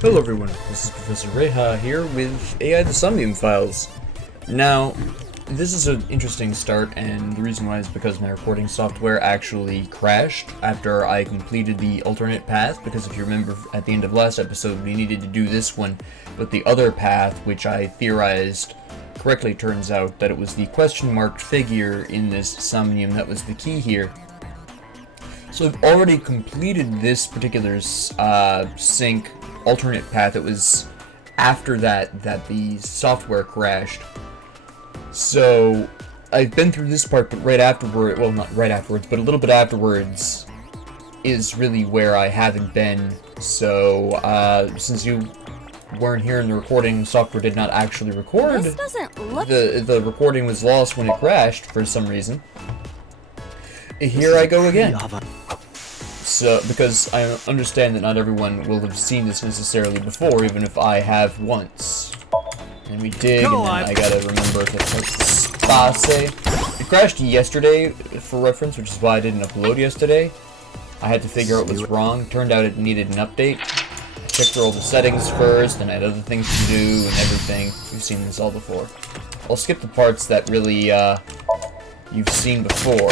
Hello everyone, this is Professor Reha here with AI the Somnium files. Now, this is an interesting start, and the reason why is because my recording software actually crashed after I completed the alternate path, because if you remember at the end of last episode we needed to do this one, but the other path, which I theorized correctly, turns out that it was the question marked figure in this Somnium that was the key here. So I've already completed this particular sync alternate path. It was after that the software crashed. So I've been through this part, but right afterward, well, not right afterwards, but a little bit afterwards is really where I haven't been. So since you weren't here and the recording software did not actually record, this doesn't look... the recording was lost when it crashed for some reason. Here I go again. So, because I understand that not everyone will have seen this necessarily before, even if I have once. And we dig, and then I gotta remember to press the space. It crashed yesterday, for reference, which is why I didn't upload yesterday. I had to figure out what was wrong. Turned out it needed an update. I checked through all the settings first, and I had other things to do, and everything. You've seen this all before. I'll skip the parts that really, you've seen before.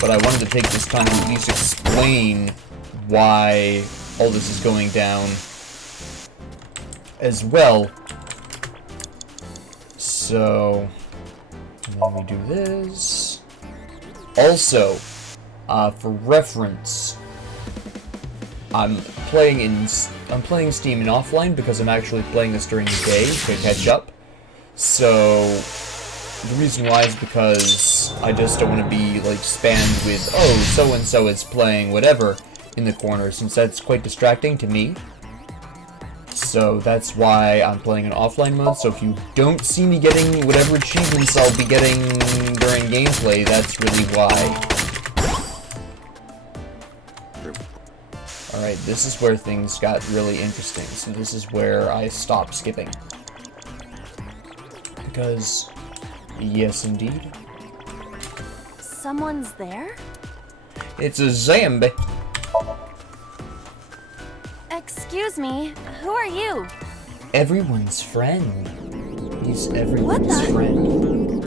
But I wanted to take this time to at least explain why all this is going down as well. So, and then we do this. Also, for reference, I'm playing Steam in offline because I'm actually playing this during the day to catch up. So the reason why is because I just don't want to be like spammed with, oh, so and so is playing whatever in the corner, since that's quite distracting to me. So that's why I'm playing in offline mode. So if you don't see me getting whatever achievements I'll be getting during gameplay, that's really why. Alright, this is where things got really interesting. So this is where I stopped skipping. Because, yes indeed. Someone's there? It's a zombie. Excuse me, who are you? Everyone's friend. He's everyone's friend.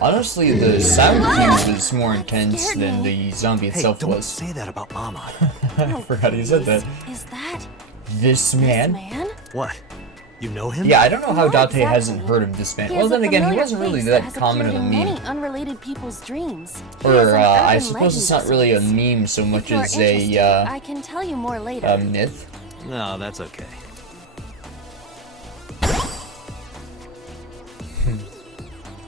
Honestly, the sound cue was more intense than the zombie itself don't was. say that about Mama. I forgot he said that. Is that This man? this man? What? You know him? Yeah, I don't know how Not Date hasn't exactly. heard of this man. He Well, has then a again, he familiar wasn't really face that has common of appeared a in meme. many unrelated people's dreams. He Or, is an I urban suppose it's not legend really a of sorts. meme so much If you are as interested, a I can tell you more later. myth. No, that's okay.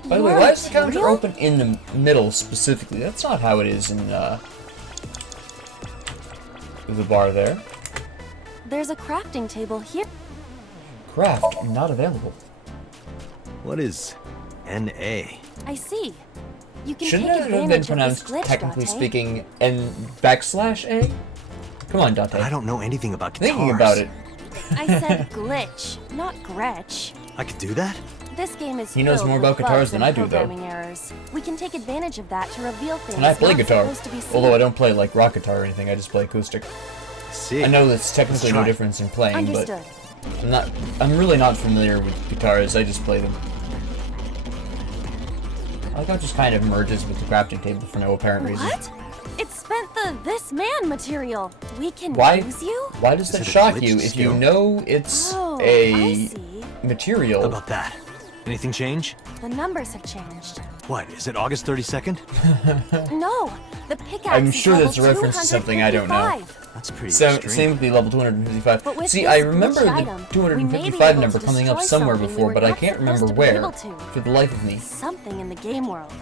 By the way, Your why is the counter material? open in the middle specifically? That's not how it is in the bar there. There's a crafting table here. Craft not available. What is N.A.? I see. You can Shouldn't take it have been advantage of pronounced, this glitch, technically Date. speaking, N/A? Come on, Date. I don't know anything about guitars. Thinking about it. I said glitch, not Gretch. I could do that? This game is He knows filled more with about guitars bugs than and I do, though. programming errors. We can take advantage of that to reveal things And I play not guitar, supposed to be seen. although I don't play like rock guitar or anything. I just play acoustic. See. I know that's technically Let's no try. difference in playing, but Understood. I'm really not familiar with guitars. I just play them. I like how it just kind of merges with the crafting table for no apparent reason. What? It spent the this man material. We can Why? use you? Why does Is that it a shock glitched you if you skill? know it's Oh, I a see. material? How about that? Anything change? The numbers have changed. What, is it August 32nd? No, the pickaxe I'm is sure that's a level reference to something I don't know. 255. That's pretty So, extreme. same with the level 255. But with See, this I remember glitched the item, we may be 255 able number to coming up destroy somewhere something we before, were but I not can't supposed remember to be where, able to. for the life of me. Something in the game world.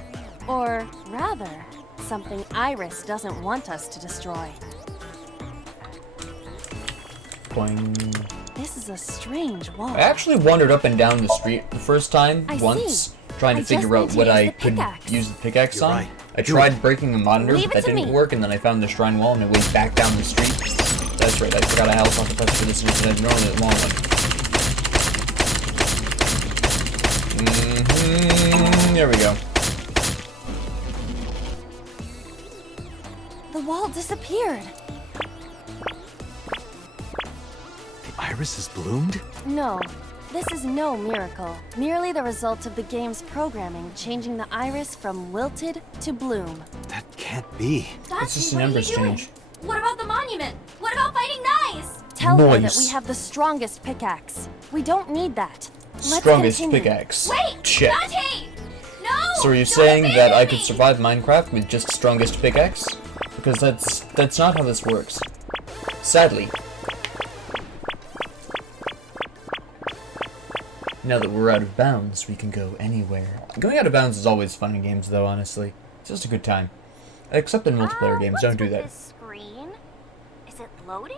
Or rather, something Iris doesn't want us to destroy. Boing. This is a strange wall. I actually wandered up and down the street the first time, I once, see. trying to I just figure out need to what use I the could pickaxe. use the pickaxe You're on. right. I Do tried it. breaking the monitor, Leave but it that to didn't me. work, and then I found the shrine wall and I went back down the street. That's right, I forgot I also have to touch for this instead of normally the long one. There we go. The wall disappeared. The Iris has bloomed? No, this is no miracle. Merely the result of the game's programming changing the iris from wilted to bloom. That can't be. It's just an embers change. What about the monument? What about fighting knives? Tell her that Noise. we have the strongest pickaxe. We don't need that. Let's Strongest continue. pickaxe. Wait! Check. Dante! No! So are you don't saying that I abandon could me! survive Minecraft with just strongest pickaxe? Because that's not how this works. Sadly. Now that we're out of bounds, we can go anywhere. Going out of bounds is always fun in games, though, honestly. It's just a good time. Except in multiplayer games, don't do What's with that. this screen? Is it loading?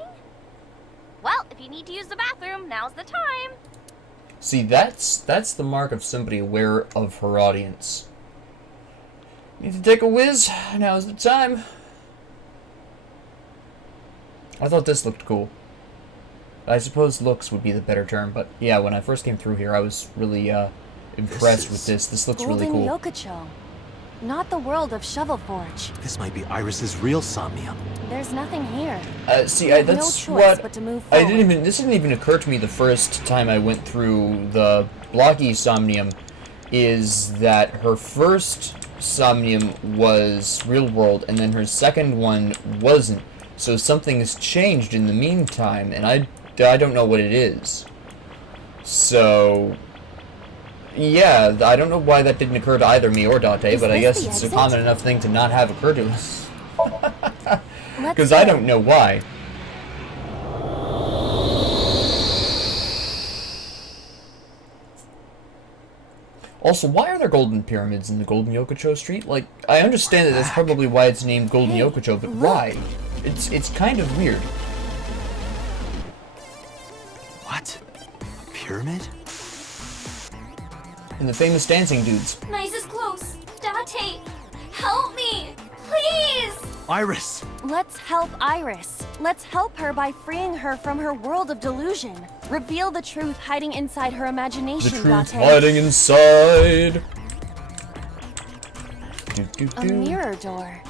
Well, if you need to use the bathroom, now's the time. See, that's the mark of somebody aware of her audience. Need to take a whiz? Now's the time. I thought this looked cool. I suppose looks would be the better term, but yeah, when I first came through here, I was really impressed with this. This looks really Golden cool. Yokocho. Not the world of Shovel Forge. This might be Iris's real Somnium. There's nothing here. See, We have no that's choice what but to move I forward. didn't even. This didn't even occur to me the first time I went through the blocky Somnium. Is that her first Somnium was real world, and then her second one wasn't. So something has changed in the meantime, and I don't know what it is. So, yeah, I don't know why that didn't occur to either me or Dante, Is but I this guess the it's a exit? common enough thing to not have occurred to us. Let's Because I go. don't know why. Also, why are there golden pyramids in the Golden Yokocho Street? Like, I understand that that's probably why it's named Golden Hey, Yokocho, but look. why? It's kind of weird. What? A pyramid? And the famous dancing dudes. Nice is close. Dante, help me! Please! Iris! Let's help Iris. Let's help her by freeing her from her world of delusion. Reveal the truth hiding inside her The imagination, truth Dante. hiding inside. A mirror door.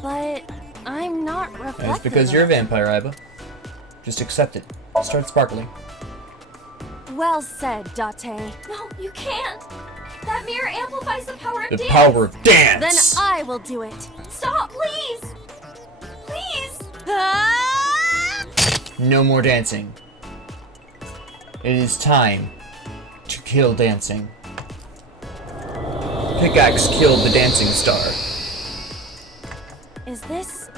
But I'm not reflective. That's because you're a vampire, Iba. Just accept it. Start sparkling. Well said, Date. No, you can't! That mirror amplifies the power of The dance! power of Then dance! I will do it. Stop, please! Please! Ah! No more dancing. It is time to kill dancing. Pickaxe killed the dancing star. Is this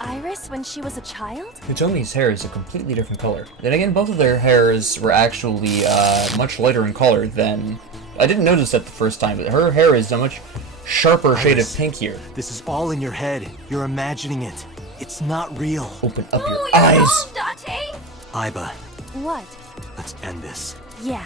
Iris when she was a child? Hitomi's hair is a completely different color. Then again, both of their hairs were actually much lighter in color than... I didn't notice that the first time, but her hair is a much sharper shade of Iris, pink here. This is all in your head. You're imagining it. It's not real. Open up No, your you're eyes! wrong, Dante! Iba, What? let's end this. Yeah.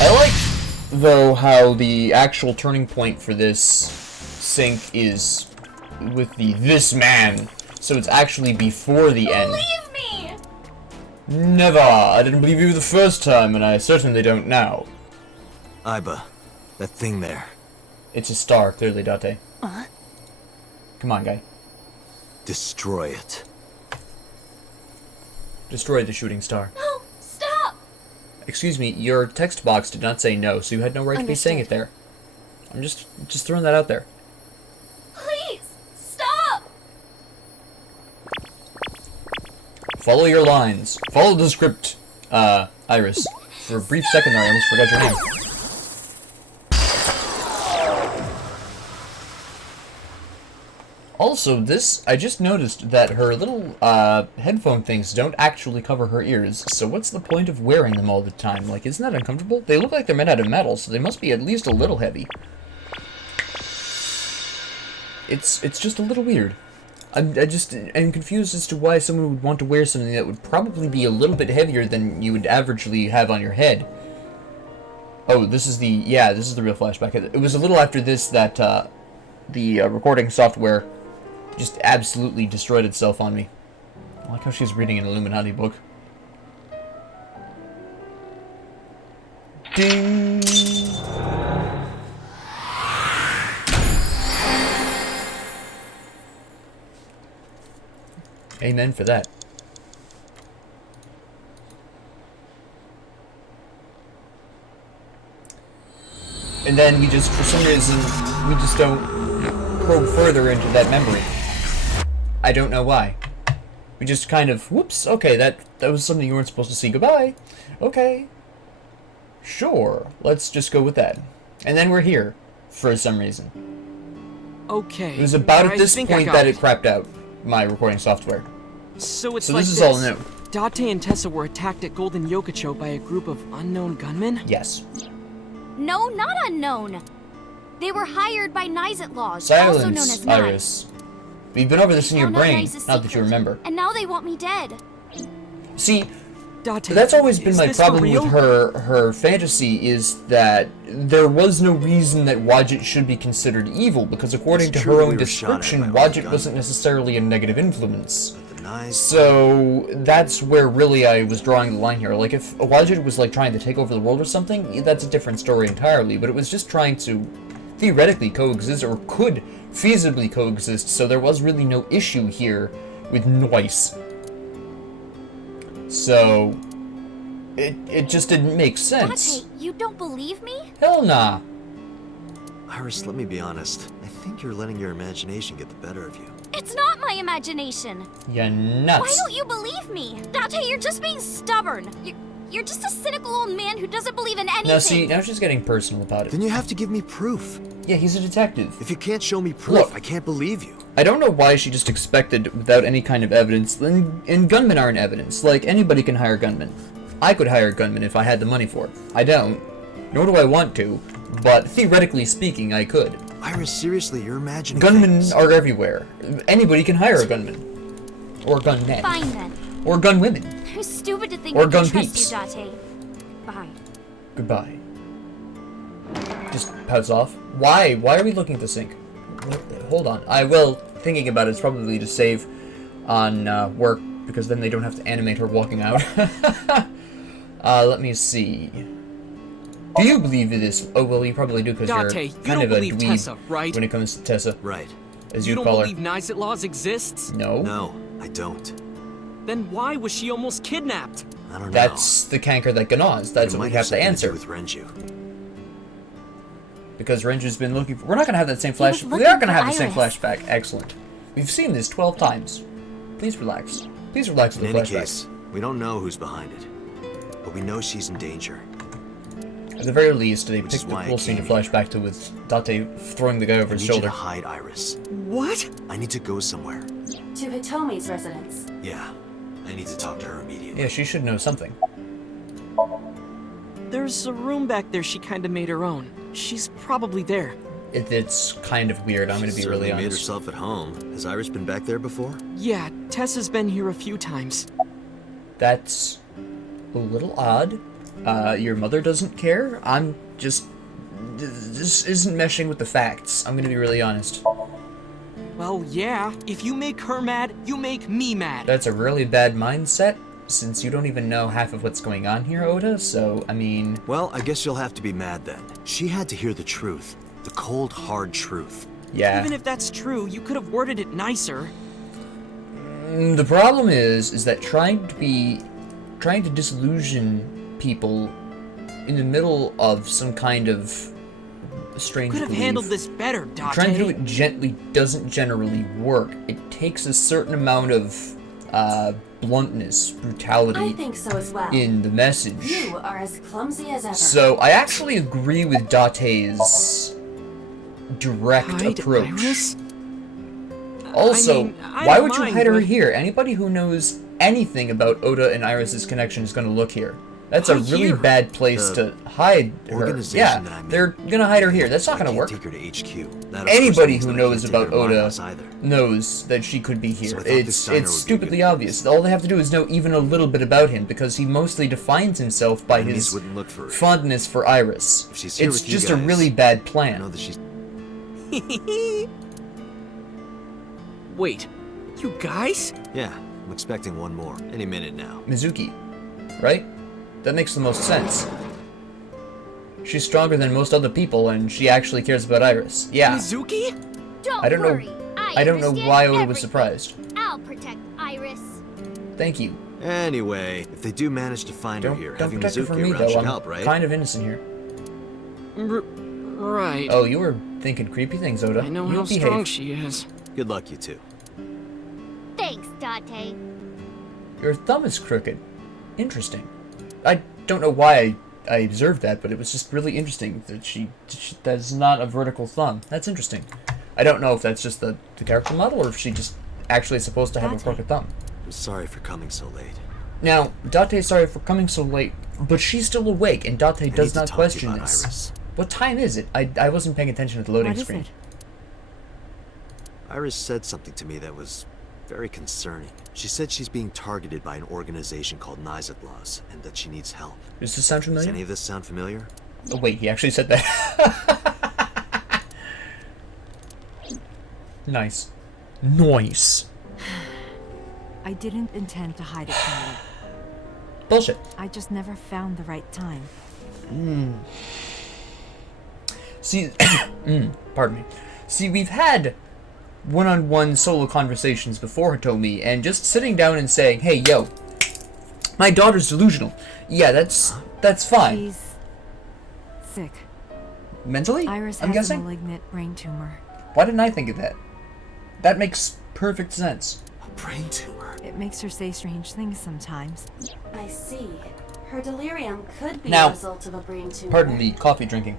I like, though, how the actual turning point for this sync is with the "this man," so it's actually before the end. Leave me! Never! I didn't believe you the first time, and I certainly don't now. Iba, that thing there. It's a star, clearly, Date. Come on, guy. Destroy it. Destroy the shooting star. No, stop! Excuse me, your text box did not say no, so you had no right to be saying it there. I'm just throwing that out there. Please, stop! Follow your lines. Follow the script, Iris. For a brief second there, I almost forgot your name. Also, I just noticed that her little, headphone things don't actually cover her ears, so what's the point of wearing them all the time? Like, isn't that uncomfortable? They look like they're made out of metal, so they must be at least a little heavy. It's just a little weird. I'm confused as to why someone would want to wear something that would probably be a little bit heavier than you would averagely have on your head. Oh, this is the real flashback. It was a little after this that, the recording software just absolutely destroyed itself on me. I like how she's reading an Illuminati book. Ding! Amen for that. And then we just, for some reason, we just don't probe further into that memory. I don't know why. We just kind of, whoops, okay, that was something you weren't supposed to see. Goodbye. Okay. Sure, let's just go with that. And then we're here, for some reason. Okay. It was about at I this think I point got that it crapped out, my recording software. So it's So like this is all new. Date and Tessa were attacked at Golden Yokocho by a group of unknown gunmen? Yes. No, not unknown. They were hired by Nice Outlaws, also known Silence, as Nye. Iris. We've been over this in your Found out brain, Nice's not that you secret, remember. And now they want me dead. See, Date, that's always been is my this problem for real? with her fantasy, is that there was no reason that Wadjet should be considered evil, because according It's to true her we own were shot at description, by old Wadjet gunmen. wasn't necessarily a negative influence. But the Nice... So that's where really I was drawing the line here. Like, if Wadjet was like trying to take over the world or something, that's a different story entirely, but it was just trying to theoretically coexist, or could feasibly coexist, so there was really no issue here with noise. So it just didn't make sense. Date, you don't believe me? Hell nah. Iris, let me be honest. I think you're letting your imagination get the better of you. It's not my imagination. You're Why nuts. don't you believe me? Date, you're just being stubborn. You're just a cynical old man who doesn't believe in anything. Now see, now she's getting personal about it. Then you have to give me proof. Yeah, he's a detective. If you can't show me proof, Look. I can't believe you. I don't know why she just expected without any kind of evidence, and gunmen aren't evidence. Like, anybody can hire gunmen. I could hire a gunman if I had the money for it. I don't. Nor do I want to, but theoretically speaking, I could. Iris, seriously, you're imagining Gunmen things. are everywhere. Anybody can hire a gunman. Or gunmen. Fine then. Or gunwomen. You're stupid to think Or I can gun trust peeps. you, Date. Bye. Goodbye. Just pouts off. Why? Why are we looking at the sink? Hold on. Thinking about it, it's probably to save on work, because then they don't have to animate her walking out. Let me see. Do you believe in this? Oh, well, you probably do, because you're Date, you kind don't of a believe dweeb Tessa, right? when it comes to Tessa, Right. as You you don't call her. believe Nice Outlaws exists? No. No, I don't. Then why was she almost kidnapped? I don't know. That's the canker that gnaws. That's It what might we have to something answer. do with Renju. Because Renju's been looking for... We're not going to have that same was flash... We looking are going to for have the same Iris. flashback. Excellent. We've seen this 12 times. Please relax. Please relax In with the any flashback. case, we don't know who's behind it. But we know she's in danger. At the very least, they Which is picked the why I cool scene to came here. flashback to with Date throwing the guy over I his need you shoulder. to hide Iris. What? I need to go somewhere. To Hitomi's residence. Yeah. I need to talk to her immediately. Yeah, she should know something. There's a room back there she kinda made her own. She's probably there. It's kind of weird, I'm going to be Certainly really made honest. herself at home. Has Iris been back there before? Yeah, Tessa's been here a few times. That's a little odd. Your mother doesn't care? I'm just... This isn't meshing with the facts. I'm going to be really honest. Well, yeah, if you make her mad, you make me mad. That's a really bad mindset, since you don't even know half of what's going on here, Oda, so, I mean... Well, I guess you'll have to be mad then. She had to hear the truth. The cold, hard truth. Yeah. Even if that's true, you could have worded it nicer. The problem is that trying to disillusion people in the middle of some kind of strange Could have belief, handled this better, Date. trying to do it gently doesn't generally work. It takes a certain amount of bluntness, I brutality think so as well. in the message. You are as clumsy as ever. So I actually agree with Date's direct Hide approach. Iris? Also, I mean, I why don't would you mind, hide her but- here? Anybody who knows anything about Oda and Iris's connection is going to look here. That's a Hide really here? bad place The to hide her. organization Yeah, that I'm in. they're going to hide her here. That's not I going to can't work. take her to HQ. That, of course, Anybody means who that I knows can't take her about to my Oda house either. knows that she could be here. So I thought this diner would It's be a stupidly good obvious. All they have to do is know even a little bit about him, because he mostly defines himself by Enemies his wouldn't look for her. fondness for Iris. If she's here It's with you just a guys, really bad I plan. know that she's... Wait, you guys? Yeah, I'm expecting one more. Any minute now. Mizuki, right? That makes the most sense. She's stronger than most other people, and she actually cares about Iris. Yeah, Mizuki? Don't I don't know- worry. I don't know understand why Oda was everything. surprised. I'll protect Iris. Thank you. Anyway, if they do manage to find her here, Don't having protect it from Mizuki me, around though. should I'm help, right? kind of innocent here. Right. Oh, you were thinking creepy things, Oda. I know You how behave. strong she is. Good luck, you two. Thanks, Date. Your thumb is crooked. Interesting. I don't know why I observed that, but it was just really interesting that she that's not a vertical thumb. That's interesting. I don't know if that's just the character model or if she just actually is supposed to have a Date. crooked thumb. I'm sorry for coming so late. Now, Date's sorry for coming so late, but she's still awake, and Date I does need to not talk to you question about this. Iris. What time is it? I wasn't paying attention at the loading What is screen. it? Iris said something to me that was very concerning. She said she's being targeted by an organization called Nizatlas, and that she needs help. Does this sound Does familiar? any of this sound familiar? Oh wait, he actually said that. Nice. Nice. I didn't intend to hide it from you. Bullshit. I just never found the right time. See, pardon me. See, we've had one-on-one solo conversations before, Hitomi, and just sitting down and saying, "Hey, yo, my daughter's delusional." Yeah, that's fine. She's sick. Mentally, Iris I'm has a guessing. malignant brain tumor. Why didn't I think of that? That makes perfect sense. A brain tumor. It makes her say strange things sometimes. I see. Her delirium could be Now, a result of a brain tumor. Pardon the coffee drinking,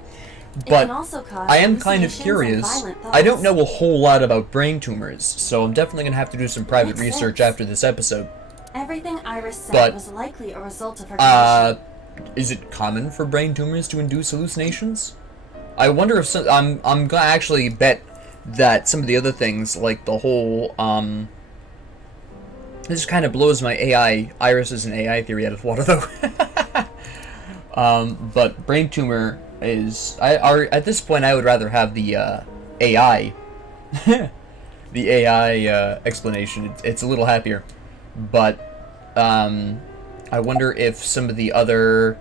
It but can also cause I am kind of hallucinations and curious. violent I don't thoughts. know a whole lot about brain tumors, so I'm definitely gonna have to do some private Makes research sense. after this episode. Everything Iris said But, was likely a result of her condition. Is it common for brain tumors to induce hallucinations? I wonder if some. I'm gonna actually bet that some of the other things, like the whole This kind of blows my Iris is an AI theory out of the water, though. But brain tumor is at this point I would rather have the AI, the AI explanation. It's a little happier, but I wonder if some of the other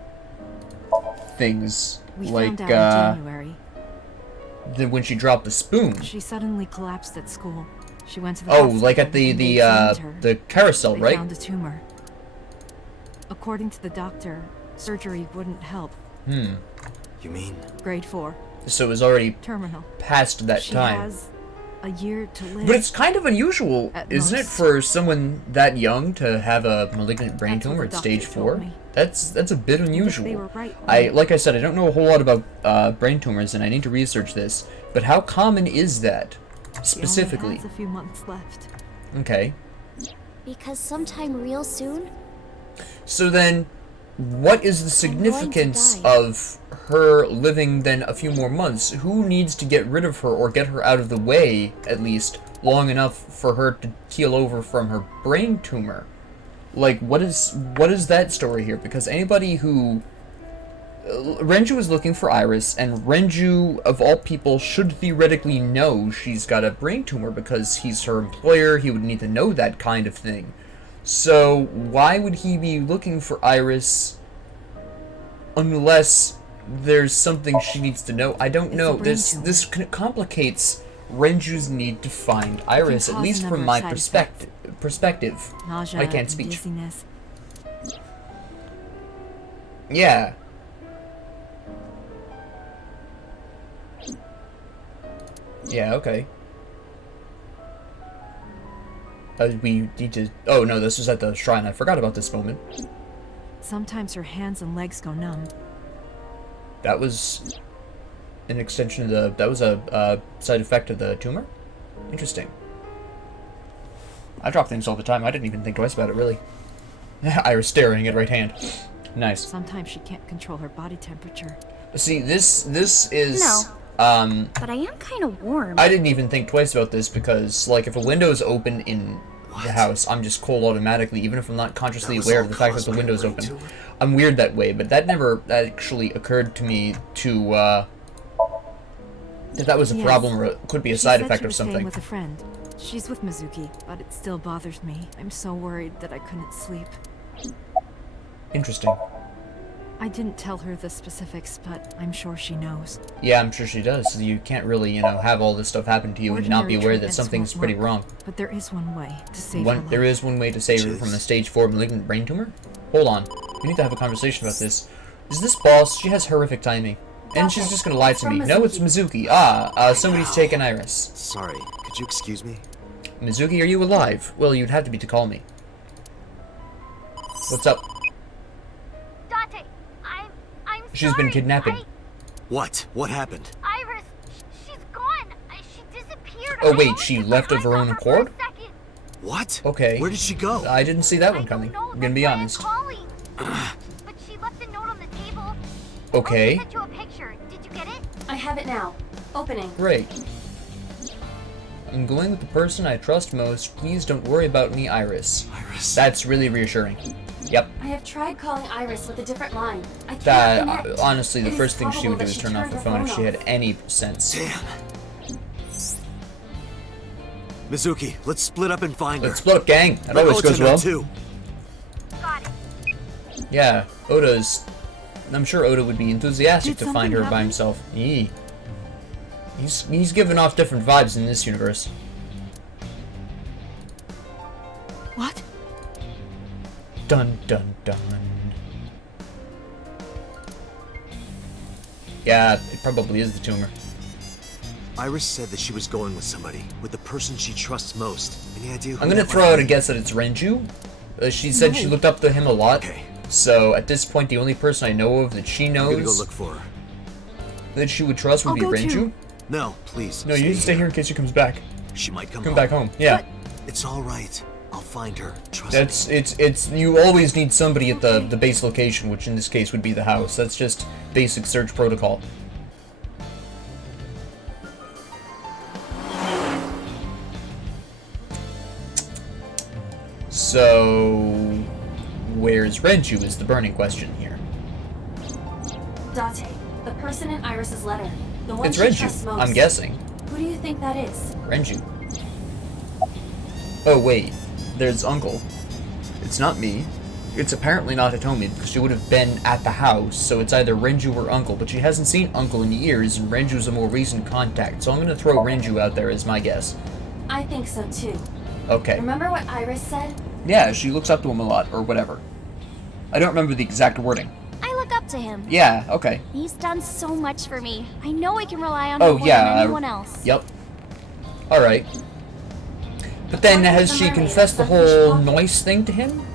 things We like found out in January. when she dropped the spoon. She suddenly collapsed at school. She went to the Oh, hospital like at the and they examined her. the carousel, They right? found a tumor. According to the doctor, surgery wouldn't help. You mean? Grade 4. So it was already Terminal. past that She time. has a year to live. But it's kind of unusual, At isn't it, most. for someone that young to have a malignant brain That's what tumor the at stage doctor told 4? me. That's a bit unusual. They were right. Like I said, I don't know a whole lot about brain tumors, and I need to research this. But how common is that, She specifically? only has a few months left. Okay. Because sometime real soon, So then, what is the I'm going to significance die. of her living then a few more months? Who needs to get rid of her or get her out of the way, at least, long enough for her to keel over from her brain tumor? Like, what is that story here? Because anybody who... Renju is looking for Iris, and Renju, of all people, should theoretically know she's got a brain tumor because he's her employer. He would need to know that kind of thing. So, why would he be looking for Iris unless there's something she needs to know? I don't It's a know. brain This tumor. complicates Renju's need to find Iris, at cause least a from number my of side perspective. Nausea I can't and speak. dizziness. Yeah. Yeah, okay. We need to... Oh, no, this was at the shrine. I forgot about this moment. Sometimes her hands and legs go numb. That was an extension of the... That was a side effect of the tumor? Interesting. I drop things all the time. I didn't even think twice about it, really. Iris staring at right hand. Nice. Sometimes she can't control her body temperature. See, this is... No. But I am kind of warm. I didn't even think twice about this because, like, if a window is open in the house, I'm just cold automatically, even if I'm not consciously That was aware all of the fact that caused the by a window's brain open. tumor? I'm weird that way, but that never actually occurred to me to, that was a Yes. problem or it could be a She side said effect she of was staying something. with a friend. She's with Mizuki, but it still bothers me. I'm so worried that I couldn't sleep. Interesting. I didn't tell her the specifics, but I'm sure she knows. Yeah, I'm sure she does. You can't really, have all this stuff happen to you and not be Ordinary aware that treatments something's won't pretty work, wrong. But there is one way to save her life. There is one way to save her from a stage 4 malignant brain tumor? Hold on. We need to have a conversation about this. Is this boss? She has horrific timing. And she's just gonna lie to me. No, it's Mizuki. Somebody's taken Iris. Sorry, could you excuse me? Mizuki, are you alive? Well, you'd have to be to call me. What's up? Dante, I'm She's been kidnapped. What? What happened? Iris, she's gone. She disappeared. Oh wait, she left of her own accord? What? Okay. Where did she go? I didn't see that one coming. I'm gonna be honest. But she left a note on the table. Okay. I sent you a picture. Did you get it? I have it now. Opening. Great. I'm going with the person I trust most. Please don't worry about me, Iris. Iris. That's really reassuring. Yep. I have tried calling Iris with a different line. I can't That, connect. honestly, the It is first thing she would do probable is that turn she off her turned phone if she had off. any sense. Damn. Mizuki, let's split up and find her. Let's split up, gang. That Let always Ota goes know, well. too. Got it. Yeah, I'm sure Oda would be enthusiastic Did to find her something by happen? himself. Yee. He's giving off different vibes in this universe. What? Dun dun dun. Yeah, it probably is the tumor. Iris said that she was going with somebody, with the person she trusts most. Any idea who I'm gonna that throw might out a be? guess that it's Renju. She said she No. looked up to him a lot. Okay. So at this point, the only person I know of that she I'm gonna go knows look for her. that she would trust would I'll be go Renju. too. No, please. No, you need to stay here in case she comes back. She might come Come back home. Yeah. It's all right. I'll find her. Trust me. It's you always need somebody at the base location, which in this case would be the house. That's just basic search protocol. So, where's Renju is the burning question here. Date, the person in Iris's letter. The one It's she trusts Renju, most. I'm guessing. Who do you think that is? Renju. Oh wait, there's Uncle. It's not me. It's apparently not Hitomi because she would have been at the house, so it's either Renju or Uncle, but she hasn't seen Uncle in years, and Renju's a more recent contact, so I'm gonna throw Renju out there as my guess. I think so too. Okay. Remember what Iris said? Yeah, she looks up to him a lot, or whatever. I don't remember the exact wording. I look up to him. Yeah, okay. He's done so much for me. I know I can rely on Oh, him more yeah, than anyone else. Yep. Alright. But then, has she confessed the whole noise thing to him?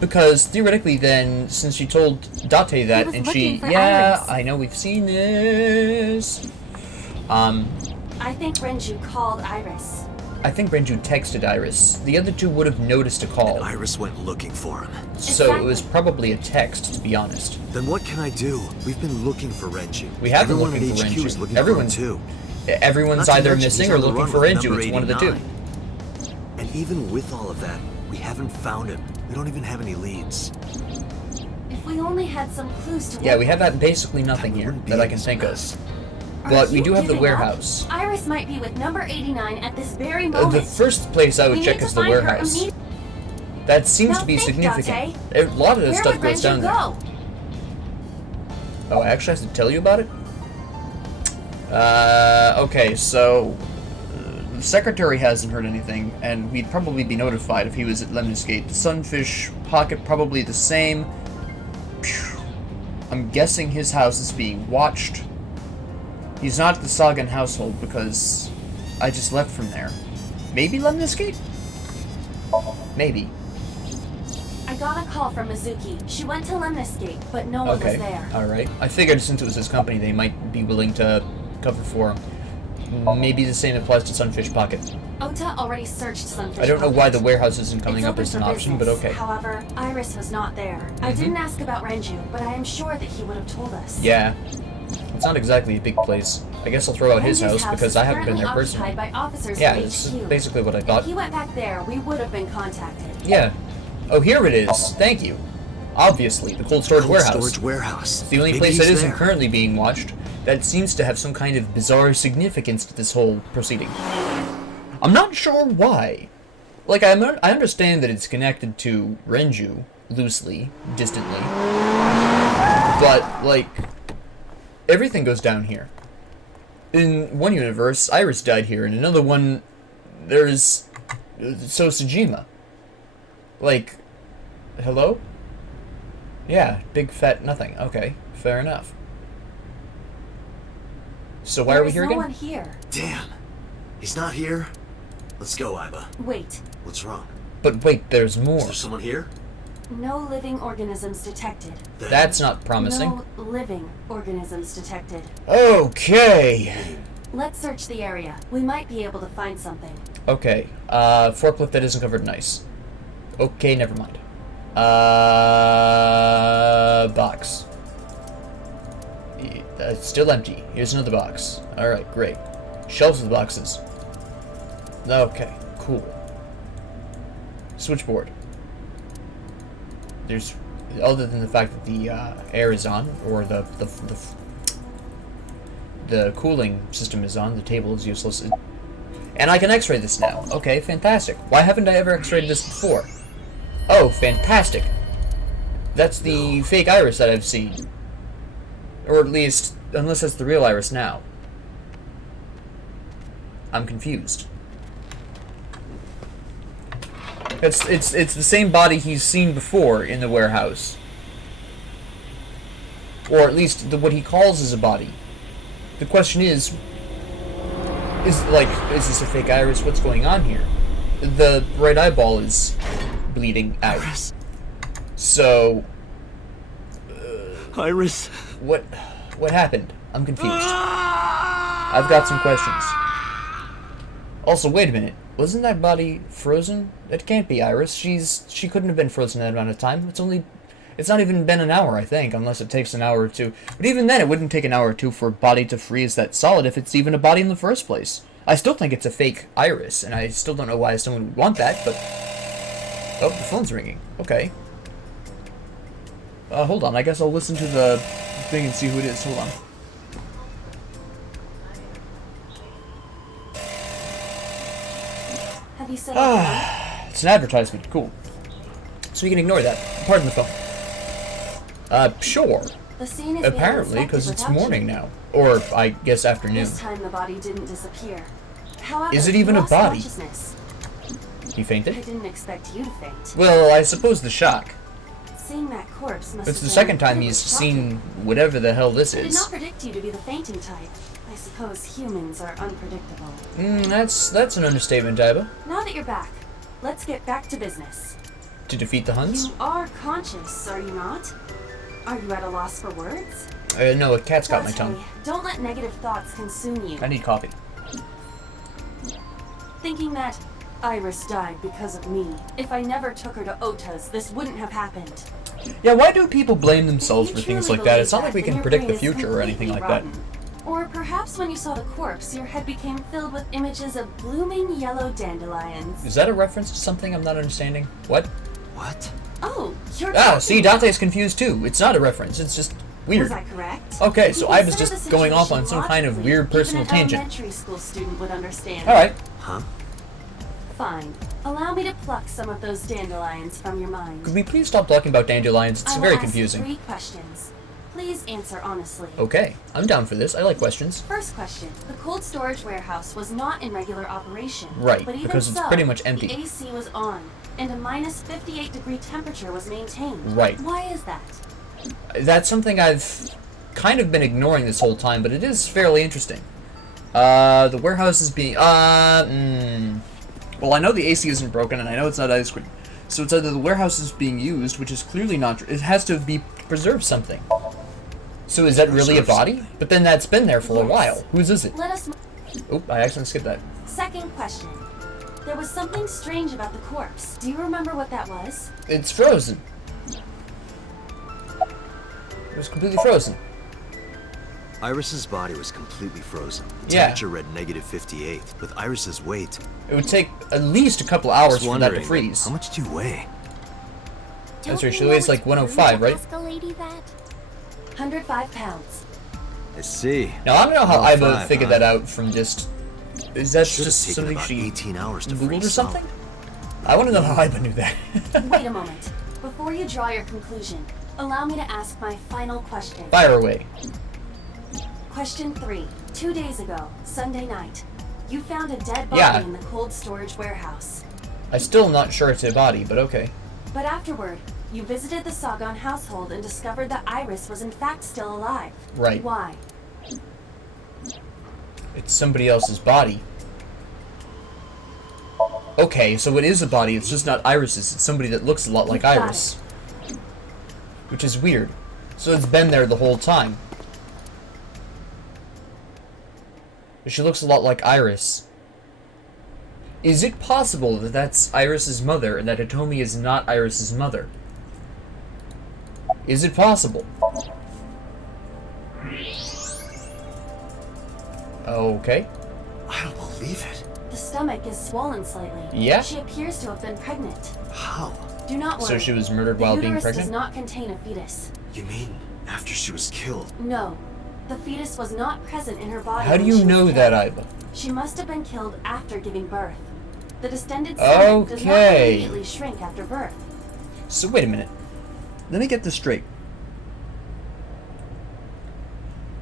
Because, theoretically then, since she told Date that, was looking and she... for Yeah, Iris. I know we've seen this. I think Renju called Iris. I think Renju texted Iris. The other two would have noticed a call. Iris went looking for him. So it was probably a text, to be honest. Then what can I do? We've been looking for Renju. We have been Everyone looking at for HQ Renju. is looking Everyone's- for him too. Everyone's Not to either mention missing he's or on the looking run for with Renju. number It's one of the two. 89. And even with all of that, we haven't found him. We don't even have any leads. If we only had some clues to Yeah, work we have with. had basically nothing We here wouldn't be that I in can this think mess. of. Are But we you do have the giving up? warehouse. Iris might be with number 89 at this very The moment. first place I We would need check to is the find her warehouse. immediately. That seems Now to be think, significant. Date. A lot of this Where stuff would goes Renju down there. go? Oh, I actually have to tell you about it? Okay, so... the secretary hasn't heard anything, and we'd probably be notified if he was at Lemnis Gate. The Sunfish Pocket, probably the same. Phew. I'm guessing his house is being watched. He's not at the Sagan household, because I just left from there. Maybe Lemnis Gate? Maybe. I got a call from Mizuki. She went to Lemnis Gate, but no one was Okay, there. alright. I figured since it was his company, they might be willing to cover for him. Maybe the same applies to Sunfish Pocket. Ota already searched Sunfish I don't know Pocket. why the warehouse isn't coming It's up open as an for option, but business. okay. However, Iris was not there. I didn't ask about Renju, but I am sure that he would have told us. Yeah. It's not exactly a big place. I guess I'll throw out his Renju's house because is I haven't been there currently personally. occupied by officers Yeah, from that's HQ. basically what I If thought. he went back there, we would have been contacted. Yeah. Oh, here it is. Thank you. Obviously, the cold storage Cold warehouse. storage warehouse. It's the only Maybe place that he's isn't there. currently being watched that seems to have some kind of bizarre significance to this whole proceeding. I'm not sure why. Like, I understand that it's connected to Renju, loosely, distantly. but, like, everything goes down here. In one universe, Iris died here. In another one, there's Tsujima. Like, hello? Yeah, big fat nothing. Okay, fair enough. So why are we here There's again? no one here. Damn. He's not here? Let's go, Iba. Wait. What's wrong? But wait, there's more. Is there someone here? No living organisms detected. That's not promising. No living organisms detected. Okay. Let's search the area. We might be able to find something. Okay. Forklift that isn't covered in ice. Okay, never mind. Box. It's still empty. Here's another box. Alright, great. Shelves with boxes. Okay, cool. Switchboard. There's, other than the fact that the air is on, or the cooling system is on, the table is useless. And I can x-ray this now. Okay, fantastic. Why haven't I ever x-rayed this before? Oh, fantastic. That's the fake iris that I've seen. Or at least, unless that's the real iris now. I'm confused. It's the same body he's seen before in the warehouse. Or at least what he calls as a body. The question is this a fake iris? What's going on here? The right eyeball is bleeding out. Iris. So, Iris. what happened? I'm confused. I've got some questions. Also, wait a minute. Wasn't that body frozen? It can't be Iris. She couldn't have been frozen that amount of time. It's not even been an hour, I think, unless it takes an hour or two. But even then, it wouldn't take an hour or two for a body to freeze that solid if it's even a body in the first place. I still think it's a fake Iris, and I still don't know why someone would want that, but... Oh, the phone's ringing. Okay. Hold on. I guess I'll listen to the thing and see who it is. Hold on. Have you said It's an advertisement. Cool. So we can ignore that. Pardon the phone. Sure. the scene is Apparently, being because inspected it's without morning you. now. Or, I guess, afternoon. This time the body didn't disappear. However, Is it even you a lost body? consciousness. He I fainted? didn't expect you to faint. Well, I suppose the shock. Seeing that corpse must It's have the been second time incredibly he's shocking. seen whatever the hell this I did is. not predict you to be the fainting type. I suppose humans are unpredictable. That's an understatement, Iba. Now that you're back, let's get back to business. To defeat the Huns? You are conscious, are you not? Are you at a loss for words? No, a cat's got my Dante, tongue. don't let negative thoughts consume you. I need coffee. Thinking that Iris died because of me. If I never took her to Ota's, this wouldn't have happened. Yeah, why do people blame themselves If for you things truly like that? believe It's not like we then can your predict the brain is future or anything like that. completely rotten. Or perhaps when you saw the corpse, your head became filled with images of blooming yellow dandelions. Is that a reference to something I'm not understanding? What? What? Oh, you're Ah, talking see, Dante's confused too. It's not a reference, it's just weird. Was I correct? Okay, If so you I was consider just the going off on situation some kind of logically, weird personal even an tangent. elementary school student would understand. Alright. Huh? Fine. Allow me to pluck some of those dandelions from your mind. Could we please stop talking about dandelions? It's I will very ask confusing. 3 questions. Please answer honestly. Okay, I'm down for this. I like questions. First question. The cold storage warehouse was not in regular operation. Right, but even because it's so, pretty much empty. The AC was on, and a minus 58-degree temperature was maintained. Right. Why is that? That's something I've kind of been ignoring this whole time, but it is fairly interesting. The warehouse is being... Well, I know the AC isn't broken, and I know it's not ice cream. So it's either the warehouse is being used, which is clearly not... It has to be preserved something. So is that really a Preserve body? something. But then that's been there for a Yes. while. Whose is it? Let us... Oop, I accidentally skipped that. Second question. There was something strange about the corpse. Do you remember what that was? It's frozen. It was completely frozen. Iris's body was completely frozen. The Yeah. temperature read -58. With Iris's weight, It would take at least a couple hours just for that to wondering, freeze. how much do you weigh? That's Don't right, you she know weighs it's like 105, rude to right? ask a lady that? 105 pounds. I see. Now, I don't know how 105, Iba figured huh? that out from just... Is that Should've just taken something about she 18 hours to Googled freeze or something? solid. I want to know how Iba knew that. Wait a moment. Before you draw your conclusion, Allow me to ask my final question. Fire away. Question 3. 2 days ago, Sunday night, you found a dead body Yeah. in the cold storage warehouse. I still am not sure it's a body, but okay. But afterward, you visited the Sagan household and discovered that Iris was in fact still alive. Right. Why? It's somebody else's body. Okay, so it is a body, it's just not Iris's. It's somebody that looks a lot like Got Iris. Which is weird. So it's been there the whole time. She looks a lot like Iris. Is it possible that that's Iris's mother and that Hitomi is not Iris's mother? Is it possible? Okay. I don't believe it. The stomach is swollen slightly. Yeah? She appears to have been pregnant. How? Do not worry. So she was murdered The while being uterus pregnant? does not contain a fetus. You mean after she was killed? No. The fetus was not present in her body. How do when you she know was that, killed. Iva? She must have been killed after giving birth. The distended stomach does not Okay. immediately shrink after birth. So wait a minute. Let me get this straight.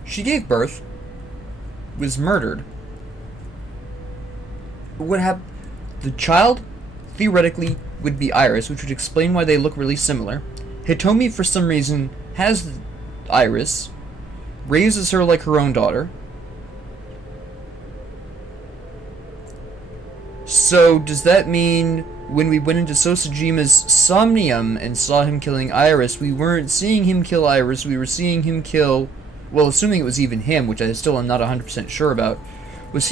She gave birth, was murdered. What happened? The child, theoretically, would be Iris, which would explain why they look really similar. Hitomi, for some reason, has Iris, raises her like her own daughter. So, does that mean when we went into Sosajima's Somnium and saw him killing Iris, we weren't seeing him kill Iris, we were seeing him kill... Well, assuming it was even him, which I still am not 100% sure about. Was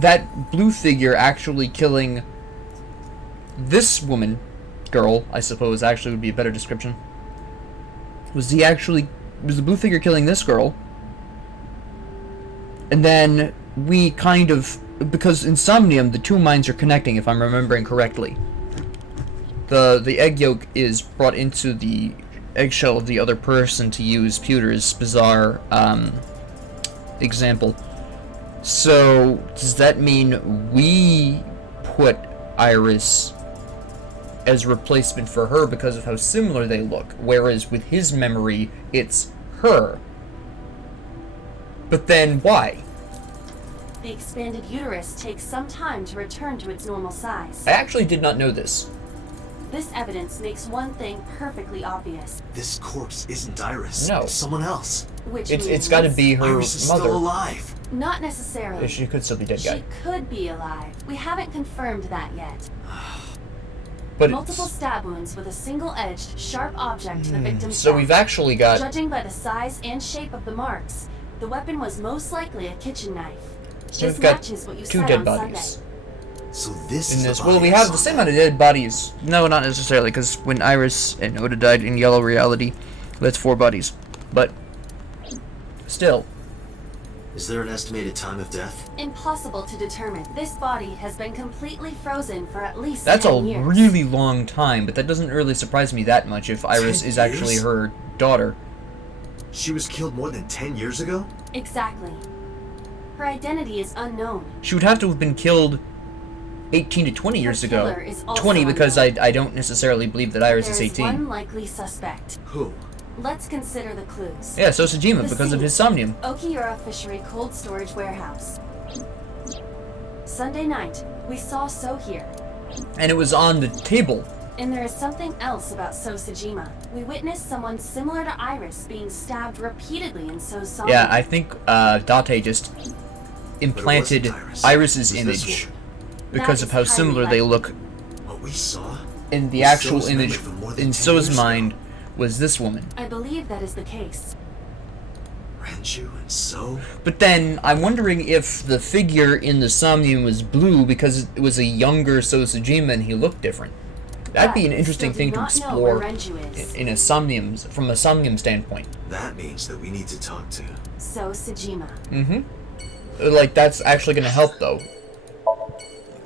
that blue figure actually killing this woman, girl, I suppose actually would be a better description. Was the blue figure killing this girl? And then we kind of, because in Somnium, the two minds are connecting, if I'm remembering correctly. The egg yolk is brought into the eggshell of the other person, to use Pewter's bizarre example. So, does that mean we put Iris as a replacement for her because of how similar they look, whereas with his memory, it's her? But then, why? The expanded uterus takes some time to return to its normal size. I actually did not know this. This evidence makes one thing perfectly obvious. This corpse isn't Iris. No. It's someone else. Which It's means got to be her Iris is mother. still alive. Not necessarily. She could still be dead, She guy. could be alive. We haven't confirmed that yet. But Multiple stab wounds with a single-edged, sharp object to the victim's so back. we've actually got... Judging by the size and shape of the marks, the weapon was most likely a kitchen knife. So This we've got matches what you two said dead on bodies. Sunday. So this In is this, the well, body we I have saw the same that- amount of dead bodies. No, not necessarily, because when Iris and Oda died in Yellow Reality, that's 4 bodies. But still, Is there an estimated time of death? Impossible to determine. This body has been completely frozen for at least that's 10 a years. really long time. But that doesn't really surprise me that much if Iris 10 is actually years? her daughter. She was killed more than 10 years ago? Exactly. Her identity is unknown. She would have to have been killed 18 to 20 years ago. killer is also 20 because I unknown. don't necessarily believe that Iris There is is 18. one likely suspect. Who? Let's consider the clues. Yeah, Sosajima The because of scene. his Somnium. Okiura Fishery Cold Storage Warehouse. Sunday night, we saw So here. And it was on the table. And there is something else about So Sajima. We witnessed someone similar to Iris being stabbed repeatedly in So's song. Yeah, I think Date just implanted Iris. Iris's It was this image woman. because That of is how highly similar they likely. look. What we saw? In the Was actual So's memory image, from more than in 10 So's years ago. mind, was this woman. I believe that is the case. Ranju and So? But then, I'm wondering if the figure in the Somnium was blue because it was a younger Sosajima and he looked different. That'd be But an we interesting still thing do to not know where explore Renju is. in a Somnium, from a Somnium standpoint. That means that we need to talk to. So Sajima. Like, that's actually gonna help, though.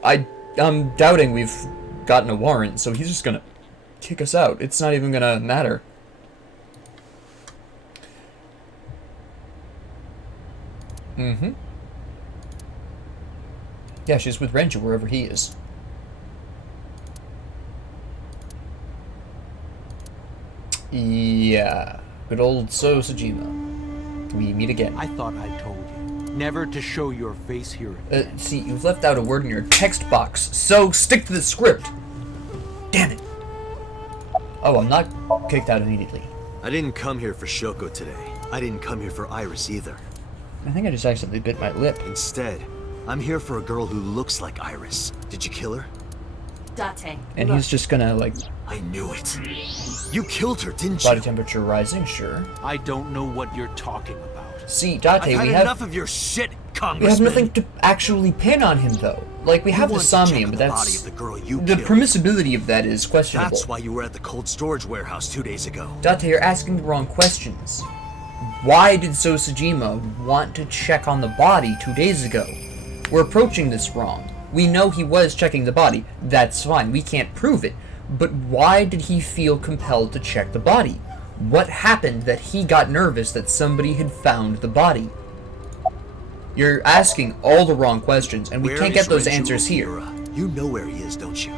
I'm doubting we've gotten a warrant, so he's just gonna kick us out. It's not even gonna matter. Yeah, she's with Renju wherever he is. Yeah. Good old Sojima. We meet again. I thought I told you never to show your face here again. See, you've left out a word in your text box, so stick to the script. Damn it. Oh, I'm not kicked out immediately. I didn't come here for Shoko today. I didn't come here for Iris either. I think I just accidentally bit my lip. Instead, I'm here for a girl who looks like Iris. Did you kill her? Date. And he's just gonna, like, I knew it. You killed her, didn't body you? temperature rising, sure. I don't know what you're talking about. See, Date, I've had we enough have of your shit, we have Congressman. nothing to actually pin on him, though. Like, we have the wanted to check Somnium, on but the body that's... of the girl you The killed. permissibility of that is questionable. That's why you were at the cold storage warehouse 2 days ago. Date, you're asking the wrong questions. Why did Sosajima want to check on the body 2 days ago? We're approaching this wrong. We know he was checking the body. That's fine. We can't prove it. But why did he feel compelled to check the body? What happened that he got nervous that somebody had found the body? You're asking all the wrong questions, and we Where can't get is those Renju answers here. Okiura? You know where he is, don't you?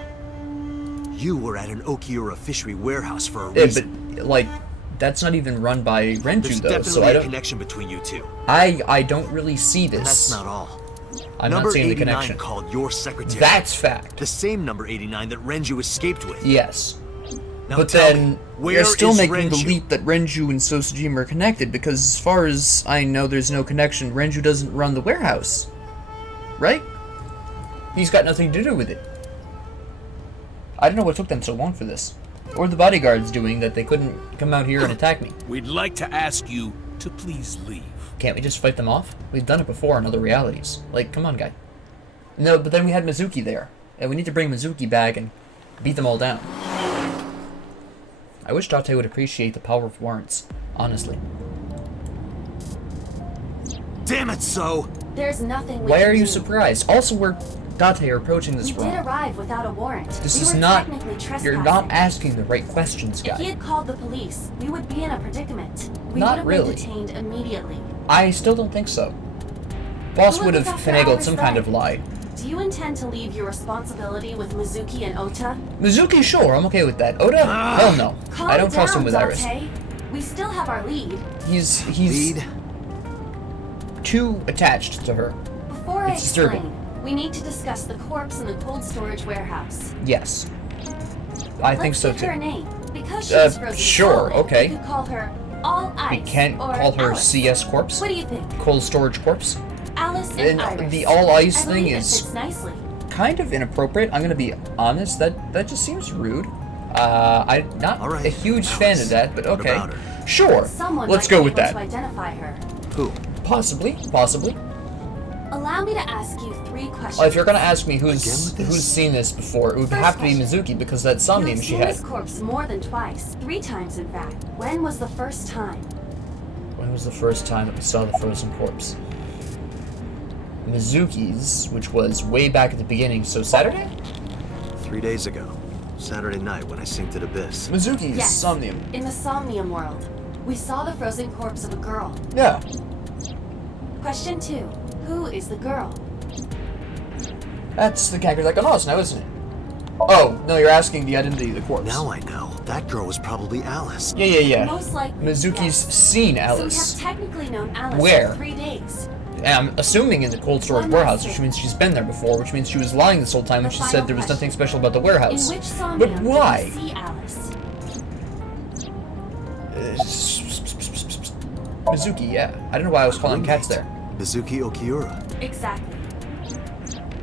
You were at an Okiura fishery warehouse for a Yeah, reason. but, like, that's not even run by Renju, There's though, definitely so I a don't... connection between you two. I don't really see this. And that's not all. I'm number not seeing the 89 connection. called your secretary. That's fact. the same number 89 that Renju escaped with. Yes. Now But tell then, me, where you're still is making the Renju? leap that Renju and Sosajima are connected, because as far as I know, there's no connection. Renju doesn't run the warehouse. Right? He's got nothing to do with it. I don't know what took them so long for this. Or the bodyguards doing that they couldn't come out here and attack me. We'd like to ask you to please leave. Can't we just fight them off? We've done it before in other realities. Like, come on, guy. No, but then we had Mizuki there. And we need to bring Mizuki back and beat them all down. I wish Date would appreciate the power of warrants. Honestly. Damn it, so! There's nothing we Why can are you do. surprised? Also, we're Date are approaching this We did wrong. arrive without a warrant. This We is were not... technically You're trespassing. not asking the right questions, If he guy. had called the police, we would be in a predicament. We Not would have really. been detained immediately. I still don't think so. Boss Who would have looked after finagled Iris some kind then? of lie. Do you intend to leave your responsibility with Mizuki and Ota? Mizuki, sure, I'm okay with that. Oda? Hell no. Calm I don't trust down, him with Iris. Date. We still have our lead. He's Lead? too attached to her. Before I It's disturbing. explain, we need to discuss the corpse in the cold storage warehouse. Yes. I think Let's so give her a too. name. Because she Uh, was frozen sure, solid, okay. We could call her All Ice. We can't or call her Alice. CS Corpse? What do you think? Cold storage corpse? Alice and And Iris. the all ice I thing believe it is fits nicely. kind of inappropriate. I'm gonna be honest. That just seems rude. I'm not All right, a huge Alice, fan of that, but what okay. about her? Sure. Someone Let's might go be with able to that. identify her. Who? Possibly. Possibly. Allow me to ask you 3 questions. Well, if you're gonna ask me Again who's with this? seen this before, it would First have to be question. Mizuki because that You've Somnium she seen had. this corpse more than twice. 3 times, in fact. When was the first time? When was the first time that we saw the frozen corpse? Mizuki's, which was way back at the beginning, so Saturday? 3 days ago. Saturday night when I synced at Abyss. Mizuki's Yes. Somnium. In the Somnium world. We saw the frozen corpse of a girl. Yeah. Question 2. Who is the girl? That's the character that got lost now, isn't it? Oh, no, you're asking the identity of the corpse. Now I know. That girl was probably Alice. Yeah. Most likely. Mizuki's yes. seen So we Alice. have technically known Alice Where? for 3 days. And I'm assuming in the cold storage One warehouse, last which thing. means she's been there before, which means she was lying this whole time when The she said final there was question. nothing special about the In warehouse. which Somnium But why? did we see Alice? Mizuki, yeah. I don't know why I was calling cats there. Mizuki Okiura. Exactly.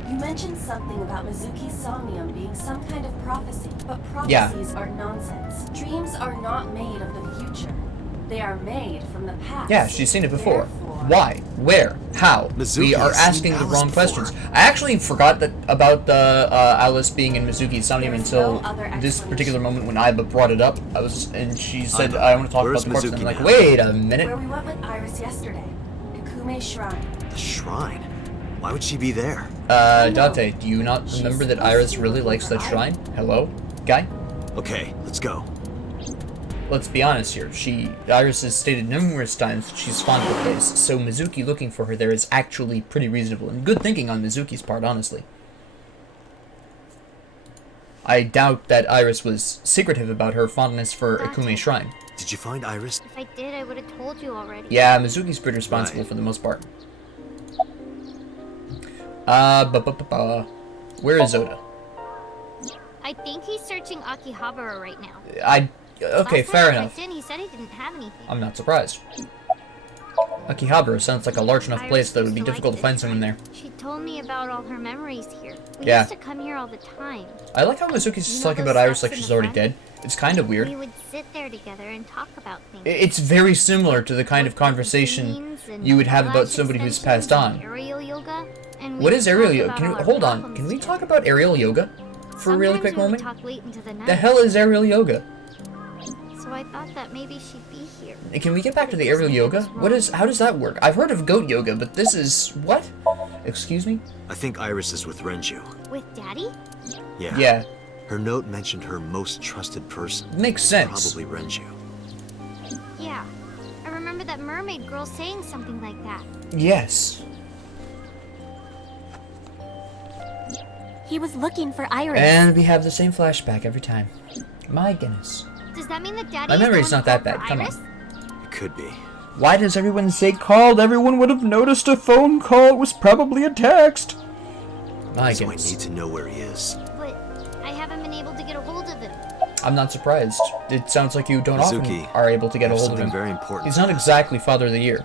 You mentioned something about Mizuki's Somnium being some kind of prophecy, but Yeah. prophecies are nonsense. Dreams are not made of the future. They are made from the past. Yeah, she's seen it before. Therefore, Why? Where? How? Mizuki We are has seen asking the Alice wrong before. questions. I actually forgot that about the Alice being in Mizuki's Somnium There is until no other this explanation. particular moment when Aiba brought it up. And she said, Aiba, "I want to talk where's about the corpse." And I'm Mizuki like, now? "Wait a minute." Where we went with Iris yesterday, Ikume Shrine. The shrine. Why would she be there? Date, do you not remember that Iris really likes that shrine? Hello, guy. Okay, let's go. Let's be honest here. Iris has stated numerous times that she's fond of the place, so Mizuki looking for her there is actually pretty reasonable and good thinking on Mizuki's part, honestly. I doubt that Iris was secretive about her fondness for Gotcha. Ikume's shrine. Did you find Iris? If I did, I would have told you already. Yeah, Mizuki's pretty responsible Right. for the most part. Where is Oda? I think he's searching Akihabara right now. Okay, Last fair time I enough. checked in, he said he didn't have anything. I'm not surprised. Akihabara sounds like a large enough place that it would be difficult to find someone there. She told me about all her memories here. We Yeah. used to come here all the time. I like how Mizuki's just You know talking those about Iris steps like in she's the already front? dead. It's kind of weird. We would sit there together and talk about things. It's very similar to the kind of conversation you would have about somebody who's passed on. Aerial yoga, and we What would is aerial talk yoga? about Can all we, our hold on, problems can we together. talk about aerial yoga for a really Sometimes quick we would moment? talk late into the night. The hell is aerial yoga? So I thought that maybe she'd be here. Can we get back to the aerial yoga? How does that work? I've heard of goat yoga, but this is, what? Excuse me? I think Iris is with Renju. With Daddy? Yeah. Yeah, Her note mentioned her most trusted person. makes sense. Probably Renju. Yeah. I remember that mermaid girl saying something like that. Yes. He was looking for Iris. And we have the same flashback every time. My goodness. Does that mean that Daddy My is the memory's one not who that called bad, for come on. Iris? It could be. Why does everyone say called? Everyone would have noticed a phone call. It was probably a text. My So I goodness. need to know where he is. But I haven't been able to get a hold of him. I'm not surprised. It sounds like you don't often Mizuki, are able to get I a have hold of something him. very important He's to not ask. exactly Father of the Year.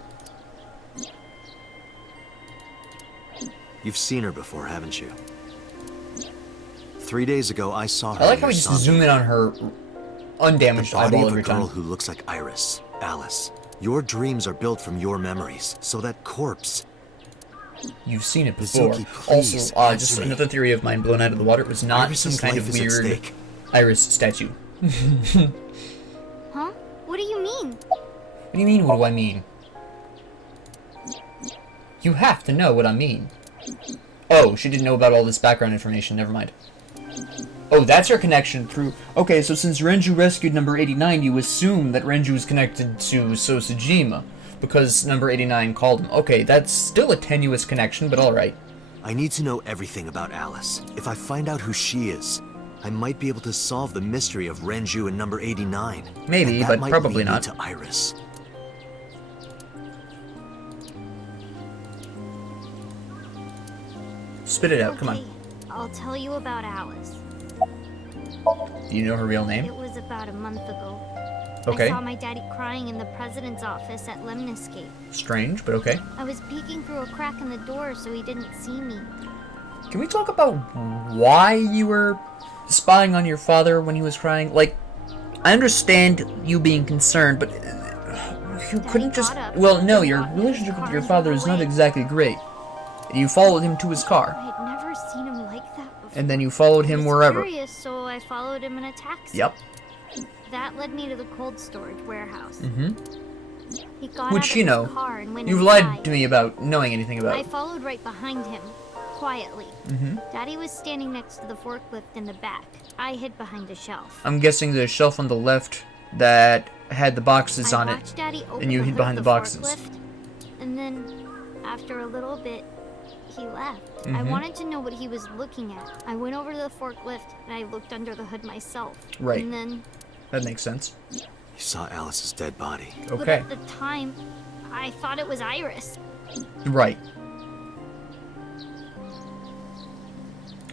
You've seen her before, haven't you? 3 days ago, I saw her. I like in how your we just Somnium. zoom in on her The undamaged body eyeball of a every girl time. who looks like Iris, Alice. Your dreams are built from your memories, so that corpse. You've seen it before. Mizuki, please, Also, just answer me. another theory of mine blown out of the water. It was not Iris's some kind life of is at weird stake. Iris statue. Huh? What do you mean? What do you mean, what do I mean? You have to know what I mean. Oh, she didn't know about all this background information, never mind. Oh, that's her connection through... Okay, so since Renju rescued number 89, you assume that Renju is connected to Sosajima, because number 89 called him. Okay, that's still a tenuous connection, but alright. I need to know everything about Alice. If I find out who she is, I might be able to solve the mystery of Renju and number 89. Maybe, And that but might probably lead me not. to Iris. Spit it out, come Okay, on. I'll tell you about Alice. Do you know her real It name? was about a month ago. Okay. I saw my daddy crying in the president's office at Lemniscape. Strange, but okay. I was peeking through a crack in the door so he didn't see me. Can we talk about why you were spying on your father when he was crying? Like, I understand you being concerned, but you couldn't just... got up Well, no, and your got in his relationship with car your and father drove is not away. exactly great. You followed him to his car, I had never seen him like that before. and then you followed I him was wherever. Curious, so I followed him in a taxi. Yep. That led me to the cold storage warehouse. Mm-hmm. He got Which, out you of know, his car and went you've inside. lied to me about knowing anything about I it. followed right behind him, quietly. Mm-hmm. Daddy was standing next to the forklift in the back. I hid behind a shelf. I'm guessing the shelf on the left that had the boxes on I it. watched Daddy open and you the hid hood behind of the boxes. forklift, and then, after a little bit, he left. I Mhm. wanted to know what he was looking at. I went over to the forklift and I looked under the hood myself. Right. And then, That makes sense. You saw Alice's dead body. but Okay. at the time, I thought it was Iris. Right.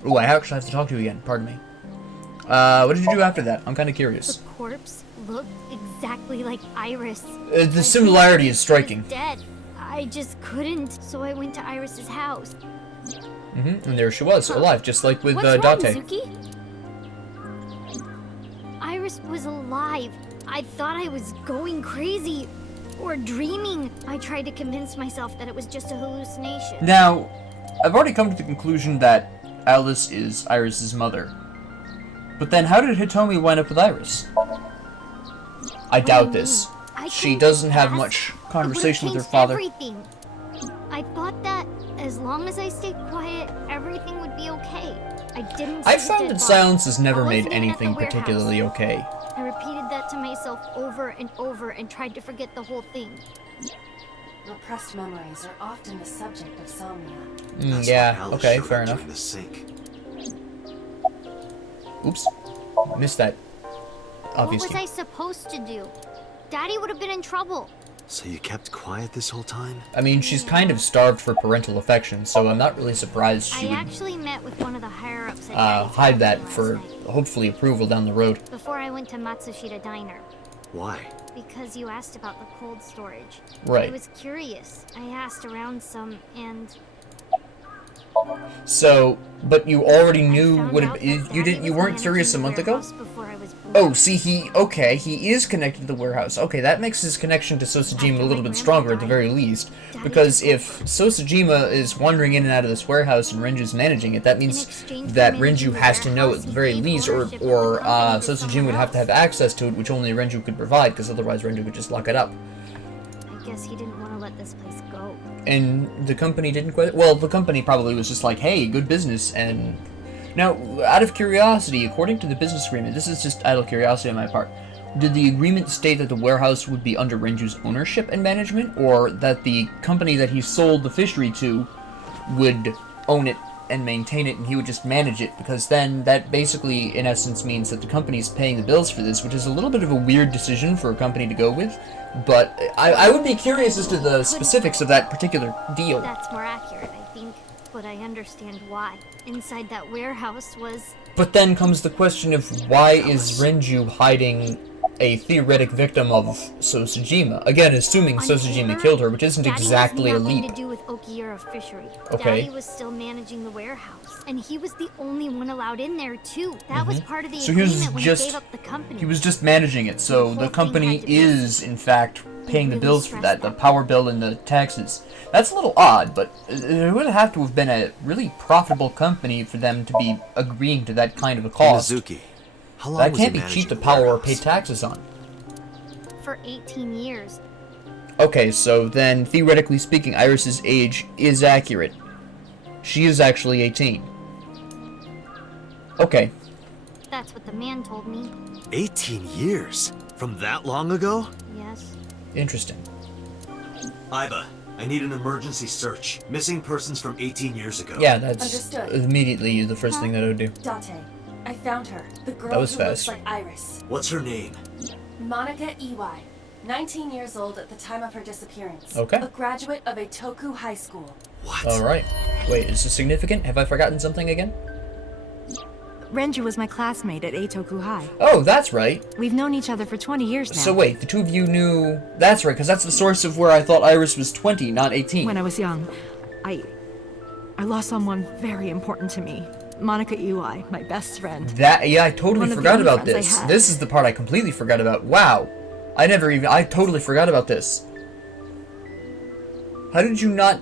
Ooh, I actually have to talk to you again. Pardon me. What did you do after that? I'm kind of The curious. corpse looked exactly like Iris. The similarity is striking. Dead. I just couldn't, so I went to Iris's house. And there she was, alive, just like with What's wrong, Date. Suki? Iris was alive. I thought I was going crazy or dreaming. I tried to convince myself that it was just a hallucination. Now, I've already come to the conclusion that Alice is Iris's mother. But then how did Hitomi wind up with Iris? I doubt this. I She couldn't doesn't have ask. much It would've conversation with her changed father. Everything. I thought that as long as I stayed quiet, everything would be okay. I didn't. I've see the found dead that body. silence has never I made wasn't even at the anything warehouse. particularly okay. I repeated that to myself over and over and tried to forget the whole thing. Repressed memories are often the subject of somnia. That's Yeah, why Alice okay, showed fair up enough. during the sink. Oops. Missed that. Obviously. What was I supposed to do? Daddy would have been in trouble. So you kept quiet this whole time? I mean, she's kind of starved for parental affection, so I'm not really surprised she I would actually met with one of the higher-ups at Daddy's hide that company for last night, hopefully approval down the road. before I went to Matsushita Diner. Why? Because you asked about the cold storage. Right. I was curious. I asked around some, and So, but you already knew found what out that you Daddy didn't. You was weren't curious a managing the month ago. warehouse before I was born. Oh, see, he is connected to the warehouse. Okay, that makes his connection to Sosajima a little bit stronger at the very least. Because if Sosajima is wandering in and out of this warehouse and Renju's managing it, that means that Renju has to know at the very least, or Sosajima would have to have access to it, which only Renju could provide, because otherwise Renju could just lock it up. I guess he didn't want to let this place go. And the company didn't quite. Well, the company probably was just like, hey, good business. And now, out of curiosity, according to the business agreement, this is just idle curiosity on my part, did the agreement state that the warehouse would be under Renju's ownership and management, or that the company that he sold the fishery to would own it and maintain it and he would just manage it? Because then that basically, in essence, means that the company's paying the bills for this, which is a little bit of a weird decision for a company to go with. But I would be curious as to the specifics of that particular deal. That's more accurate, I think. But I understand why. Inside that warehouse was... But then comes the question of why is Renju hiding a theoretic victim of Sosajima? Again, assuming Sosajima killed her, which isn't exactly a Daddy leap. had nothing to do with Okiura Fishery. Okay. Daddy was still managing the warehouse, and he was the only one allowed in there too. That was part of the So he was agreement when just- he gave up the company. He was just managing it, so the company is, in fact, paying the bills for that, the power bill and the taxes. That's a little odd, but it would have to have been a really profitable company for them to be agreeing to that kind of a cost. Mizuki, how long That was can't he be cheap to managing the power or warehouse? pay taxes on. For 18 years. Okay, so then, theoretically speaking, Iris's age is accurate. She is actually 18. Okay. That's what the man told me. 18 years? From that long ago? Yes. Interesting. Iba, I need an emergency search. Missing persons from 18 years ago. Yeah, that's Understood. immediately the first thing that I would do. Dante, I found her. The girl That was who fast. looks like Iris. What's her name? Monica Iwai. 19 years old at the time of her disappearance. Okay. A graduate of Etoku High School. What? Alright. Wait, is this significant? Have I forgotten something again? Renju was my classmate at Eitoku High. Oh, that's right. We've known each other for 20 years now. So wait, the two of you knew... That's right, because that's the source of where I thought Iris was 20, not 18. When I was young, I lost someone very important to me. Monica Iwai, my best friend. That, yeah, I totally One of the forgot only about friends I this. had. This is the part I completely forgot about. Wow. I totally forgot about this. How did you not...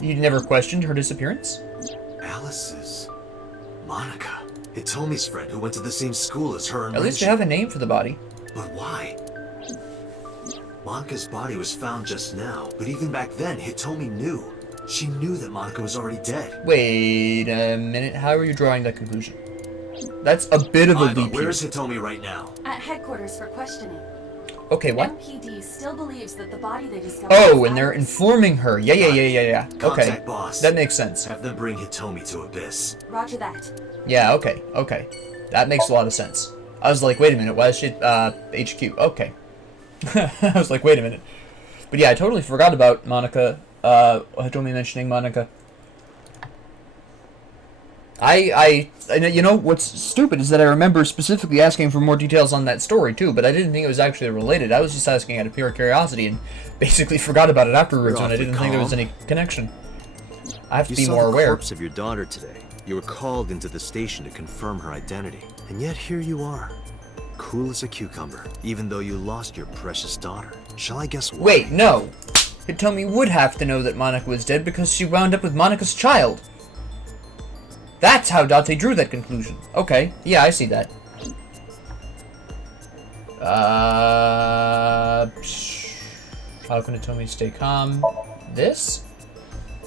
You never questioned her disappearance? Alice's... Monica. Hitomi's friend who went to the same school as her and At least you Renji. have a name for the body. But why? Monika's body was found just now, but even back then, Hitomi knew. She knew that Monica was already dead. Wait a minute, how are you drawing that conclusion? That's a bit of a Iba, leap here. where is Hitomi right now? At headquarters for questioning. Okay, what? MPD still believes that the body they discovered Oh, is and they're Iris. informing her. Yeah. Okay. Contact boss. That makes sense. Have them bring Hitomi to Abyss. Roger that. Yeah, okay. That makes a lot of sense. I was like, wait a minute, why is she HQ? Okay. I was like, wait a minute. But yeah, I totally forgot about Monica. Hitomi mentioning Monica. I you know, what's stupid is that I remember specifically asking for more details on that story too, but I didn't think it was actually related. I was just asking out of pure curiosity and basically forgot about it afterwards You're when I awfully didn't think there was calm. any connection. I have to You be saw more the aware. corpse of your daughter today. You were called into the station to confirm her identity. And yet here you are. Cool as a cucumber, even though you lost your precious daughter. Shall I guess why? Wait, no. Hitomi would have to know that Monica was dead because she wound up with Monica's child. That's how Date drew that conclusion. Okay, yeah, I see that. How can Hitomi stay calm? This?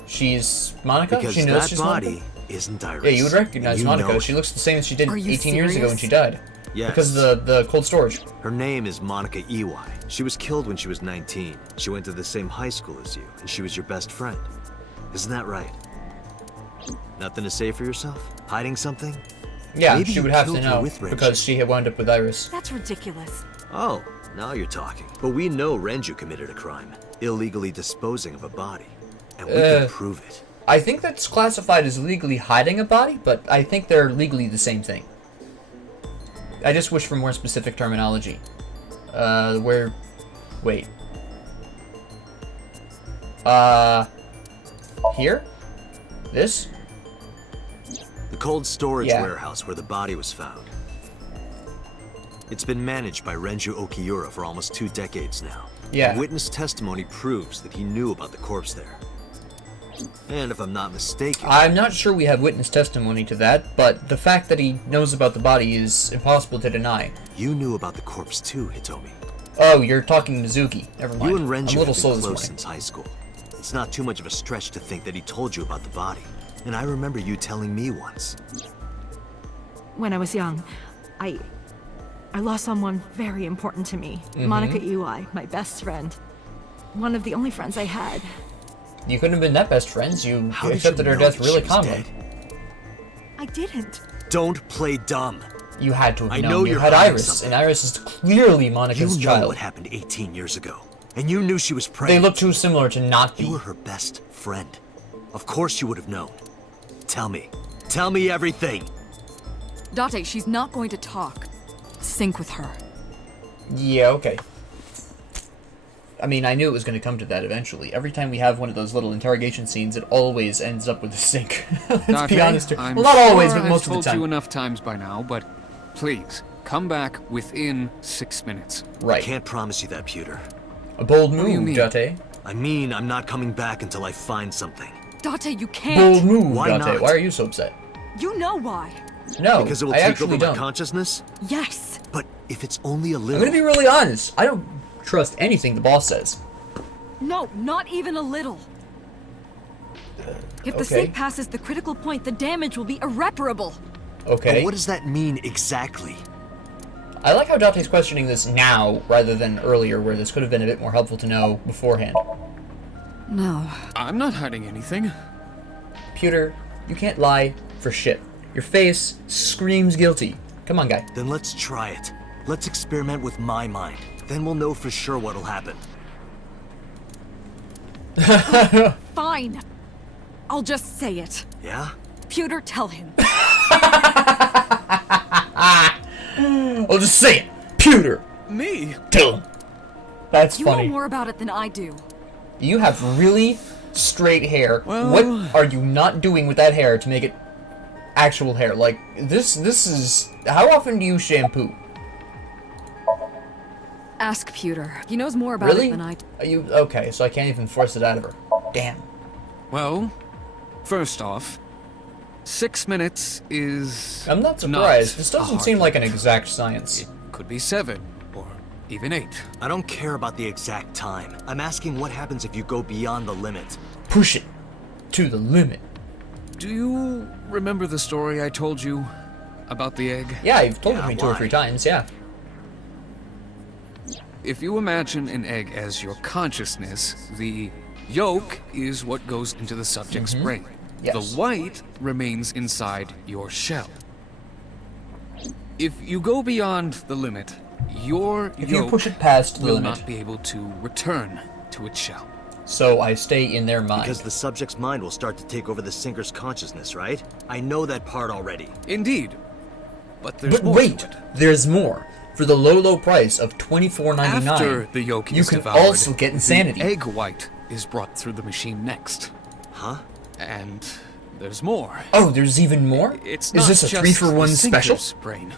She's Monica? Because she knows that she's body Monica? isn't Iris. Yeah, you would recognize You Monica. know She it. looks the same as she did Are you 18 years ago when serious? she died. Yes. Because of the cold storage. Her name is Monica Iwai. She was killed when she was 19. She went to the same high school as you, and she was your best friend. Isn't that right? Nothing to say for yourself? Hiding something? Yeah, Maybe she you would have to killed her know, with Renju. because she had wound up with Iris. That's ridiculous. Oh, now you're talking. But we know Renju committed a crime, illegally disposing of a body. And we can prove it. I think that's classified as legally hiding a body, but I think they're legally the same thing. I just wish for more specific terminology. Wait. Here? This? The cold storage Yeah. warehouse where the body was found. It's been managed by Renju Okiura for almost 2 decades now. Yeah. Witness testimony proves that he knew about the corpse there. And if I'm not mistaken... I'm not sure we have witness testimony to that, but the fact that he knows about the body is impossible to deny. You knew about the corpse too, Hitomi. Oh, you're talking Mizuki. Never mind. You and I'm Renju a little have slow been this close morning. since high school. It's not too much of a stretch to think that he told you about the body. And I remember you telling me once. When I was young, I lost someone very important to me. Monica Iwai, my best friend. One of the only friends I had. You couldn't have been that best friends. You How did accepted you her know death that really she was calmly. dead? I didn't. Don't play dumb. You had to have I known. know You you're had hiding Iris, something. and Iris is clearly You Monica's know child. what happened 18 years ago. And you knew she was They pregnant. look too similar to not be. You were her best friend. Of course you would have known. Tell me. Tell me everything. Date, she's not going to talk. Sync with her. Yeah, okay. I mean, I knew it was going to come to that eventually. Every time we have one of those little interrogation scenes, it always ends up with a sync. Let's be honest here. I'm Well, not always, sure but most I've of told the time. you enough times by now, but please, come back within 6 minutes. Right. Can't promise you that, Pewter. A bold do you move, mean? Date. I mean, I'm not coming back until I find something. Date, you can't. Bold move, Why Date. not? Why are you so upset? You know why. No, Because it will I take actually over my don't. consciousness? Yes. But if it's only a I'm little... going to be really honest. I don't trust anything the boss says. No, not even a little. If the okay. sync passes the critical point, the damage will be irreparable. Okay. But what does that mean exactly? I like how Date's questioning this now rather than earlier, where this could have been a bit more helpful to know beforehand. No. I'm not hiding anything. Pewter, you can't lie for shit. Your face screams guilty. Come on, guy. Then let's try it. Let's experiment with my mind. Then we'll know for sure what'll happen. Fine. I'll just say it. Yeah? Pewter, tell him. I'll just say it. Pewter. Me? Tell him. That's You funny. know more about it than I do. You have really straight hair. Well- What are you not doing with that hair to make it actual hair? Like, this is... How often do you shampoo? Ask Pewter. He knows more about Really? it than I do. Are you... Okay, so I can't even force it out of her. Damn. Well, first off, 6 minutes is... I'm not surprised. not This a doesn't hard seem like an limit. exact science. It could be 7, or even 8. I don't care about the exact time. I'm asking what happens if you go beyond the limit. Push it to the limit. Do you remember the story I told you about the egg? Yeah, you've told Yeah, it me 2 or why? 3 times, yeah. If you imagine an egg as your consciousness, the yolk is what goes into the subject's brain. Yes. The white remains inside your shell. If you go beyond the limit, your If you yolk push it past the will limit. not be able to return to its shell. So I stay in their mind. Because the subject's mind will start to take over the sinker's consciousness, right? I know that part already. Indeed. But there's But more wait, to it. there's more. For the low price of $24.99, After the yolk you is can devoured, also get insanity. the egg white is brought through the machine next. Huh? And there's more. Oh, there's even more? It's Is not this a just 3-for-1 the special? sinker's brain.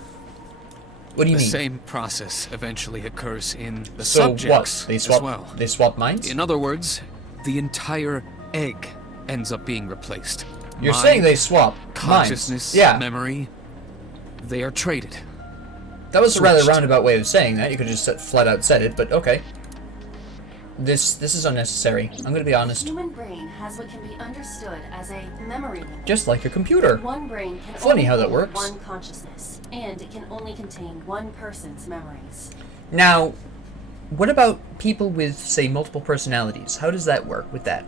What do you The mean? same process eventually occurs in the So subjects what? They swap. as well. They swap minds. In other words, the entire egg ends up being replaced. You're Mind, saying they swap consciousness, minds? Yeah. memory, they are traded. That was a rather switched. roundabout way of saying that. You could just flat out said it, but okay. This is unnecessary. I'm gonna be The honest. human brain has what can be understood as a memory limit. Just like a computer. One brain can Funny only how that hold works. one consciousness, and it can only contain one person's memories. Now, what about people with, say, multiple personalities? How does that work with that?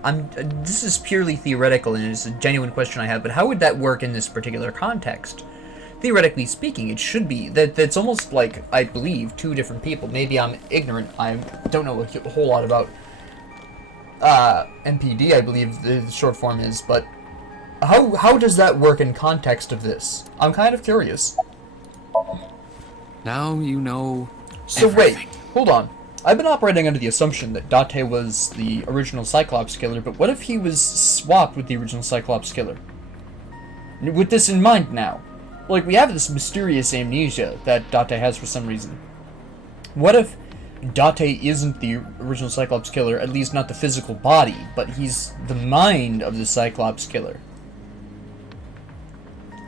This is purely theoretical and it's a genuine question I have, but how would that work in this particular context? theoretically speaking, it should be. That's almost like, I believe, two different people. Maybe I'm ignorant. I don't know a whole lot about NPD, I believe the short form is, but how does that work in context of this? I'm kind of curious. Now you know. So everything. wait, hold on. I've been operating under the assumption that Date was the original Cyclops killer, but what if he was swapped with the original Cyclops killer? With this in mind now, like, we have this mysterious amnesia that Date has for some reason. What if Date isn't the original Cyclops killer, at least not the physical body, but he's the mind of the Cyclops killer?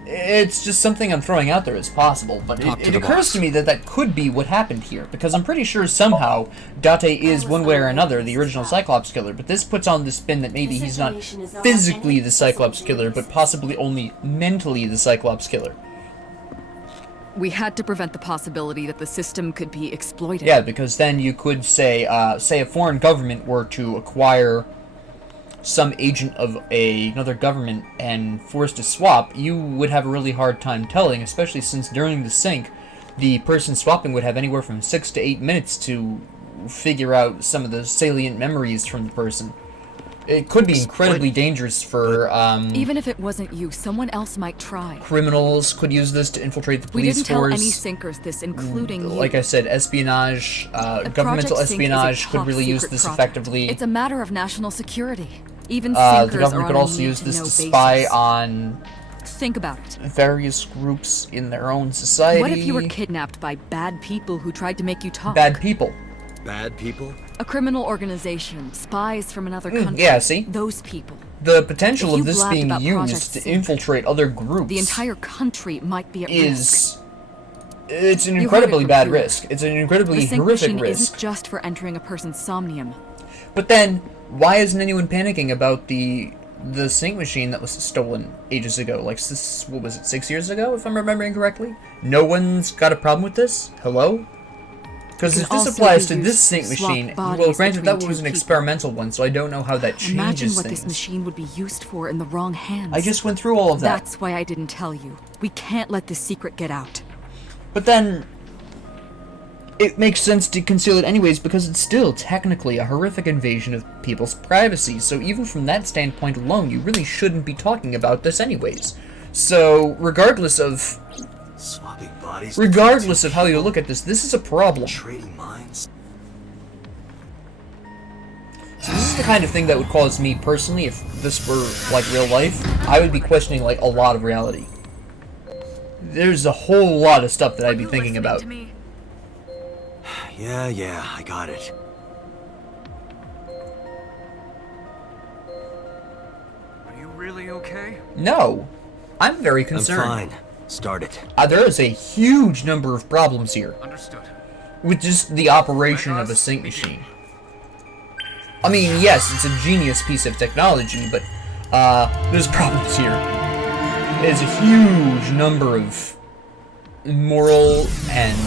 It's just something I'm throwing out there as possible, but it occurs to me that that could be what happened here, because I'm pretty sure somehow Date is, one way or another, the original Cyclops killer, but this puts on the spin that maybe he's not physically the Cyclops killer, but possibly only mentally the Cyclops killer. We had to prevent the possibility that the system could be exploited. Yeah, because then you could say, say a foreign government were to acquire some agent of another government and forced to swap, you would have a really hard time telling, especially since during the sync, the person swapping would have anywhere from 6 to 8 minutes to figure out some of the salient memories from the person. It could be incredibly dangerous for, Even if it wasn't you, someone else might try. criminals could use this to infiltrate the police We didn't force. tell any sinkers this, including you. Like I said, espionage, governmental Project Sync is a espionage could top really use secret this project. effectively. It's a matter of national security. Even The sinkers government are could on a also use this need-to-know to spy basis. on Think about it. various groups in their own society. What if you were kidnapped by bad people who tried to make you talk? Bad people. Bad people? A criminal organization, spies from another country. Yeah, see? Those people. The potential If of you this blabbed being about Project used to Sync, infiltrate other groups The entire country might be at risk. is... It's an You heard it incredibly from bad here. risk. It's an incredibly The sync horrific machine risk. isn't just for entering a person's somnium. But then, why isn't anyone panicking about the sync machine that was stolen ages ago? Like, what was it, 6 years ago, if I'm remembering correctly? No one's got a problem with this? Hello? Because if this applies to this sync machine, well, granted, that was an experimental one, so I don't know how that Imagine changes what things. this machine would be used for in the wrong hands. I just went through all of that. That's why I didn't tell you. We can't let this secret get out. But then, it makes sense to conceal it anyways, because it's still technically a horrific invasion of people's privacy, so even from that standpoint alone, you really shouldn't be talking about this anyways. So, regardless of how you look at this is a problem. Trading minds. So this is the kind of thing that would cause me personally, if this were like real life, I would be questioning like a lot of reality. There's a whole lot of stuff that I'd be thinking about. Yeah, I got it. Are you really okay? No, I'm very concerned. I'm fine. Start it. There is a huge number of problems here. Understood. With just the operation of a sync machine. I mean, yes, it's a genius piece of technology, but there's problems here. There's a huge number of moral and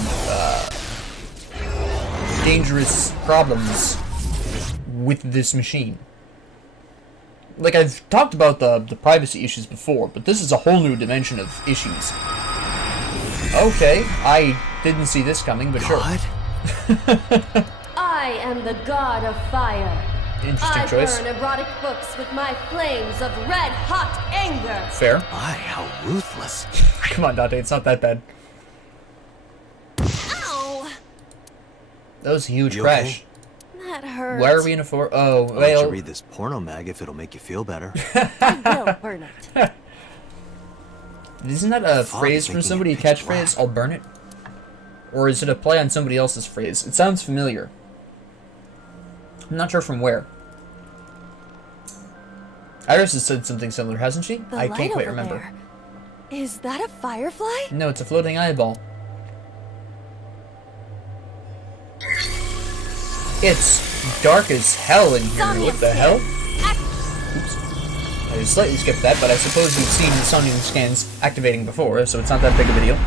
dangerous problems with this machine. Like, I've talked about the privacy issues before, but this is a whole new dimension of issues. Okay, I didn't see this coming, but sure. I am the god of fire. Interesting choice. I burn erotic books with my flames of red-hot anger. Fair. My, how ruthless. Come on, Dante, it's not that bad. Ow! That was a huge You crash. That hurt. Why are we in a for? Oh, I'll let you well. read this porno mag if it'll make you feel better. I will burn it. Isn't that a Fuck, phrase from making somebody, a it pitch catchphrase? black. I'll burn it? Or is it a play on somebody else's phrase? It sounds familiar. I'm not sure from where. Iris has said something similar, hasn't she? The I light can't quite over remember. there. Is that a firefly? No, it's a floating eyeball. It's dark as hell in here. What the hell? Oops. I slightly skipped that, but I suppose you've seen the Somnium scans activating before, so it's not that big of a deal.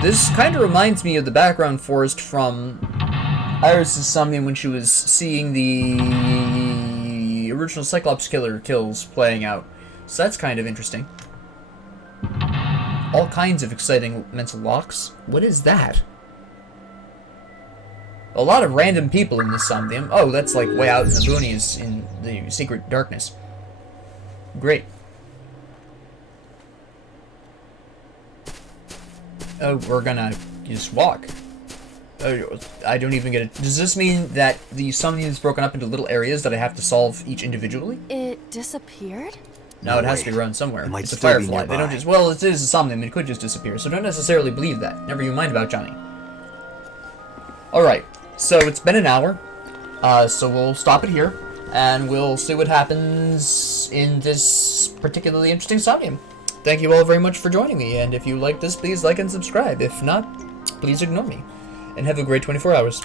This kind of reminds me of the background forest from Iris' Somnium when she was seeing the original Cyclops killer kills playing out. So that's kind of interesting. All kinds of exciting mental locks. What is that? A lot of random people in this Somnium. Oh, that's like way out in the boonies in the secret darkness. Great. Oh, we're gonna just walk. Oh, I don't even get it. Does this mean that the Somnium is broken up into little areas that I have to solve each individually? It disappeared? No, it has to be around somewhere. It might It's a still be firefly. They don't nearby. just... Well, it is a Somnium. It could just disappear, so don't necessarily believe that. Never you mind about Johnny. Alright, so it's been an hour. So we'll stop it here, and we'll see what happens in this particularly interesting Somnium. Thank you all very much for joining me, and if you like this, please like and subscribe. If not, please ignore me. And have a great 24 hours.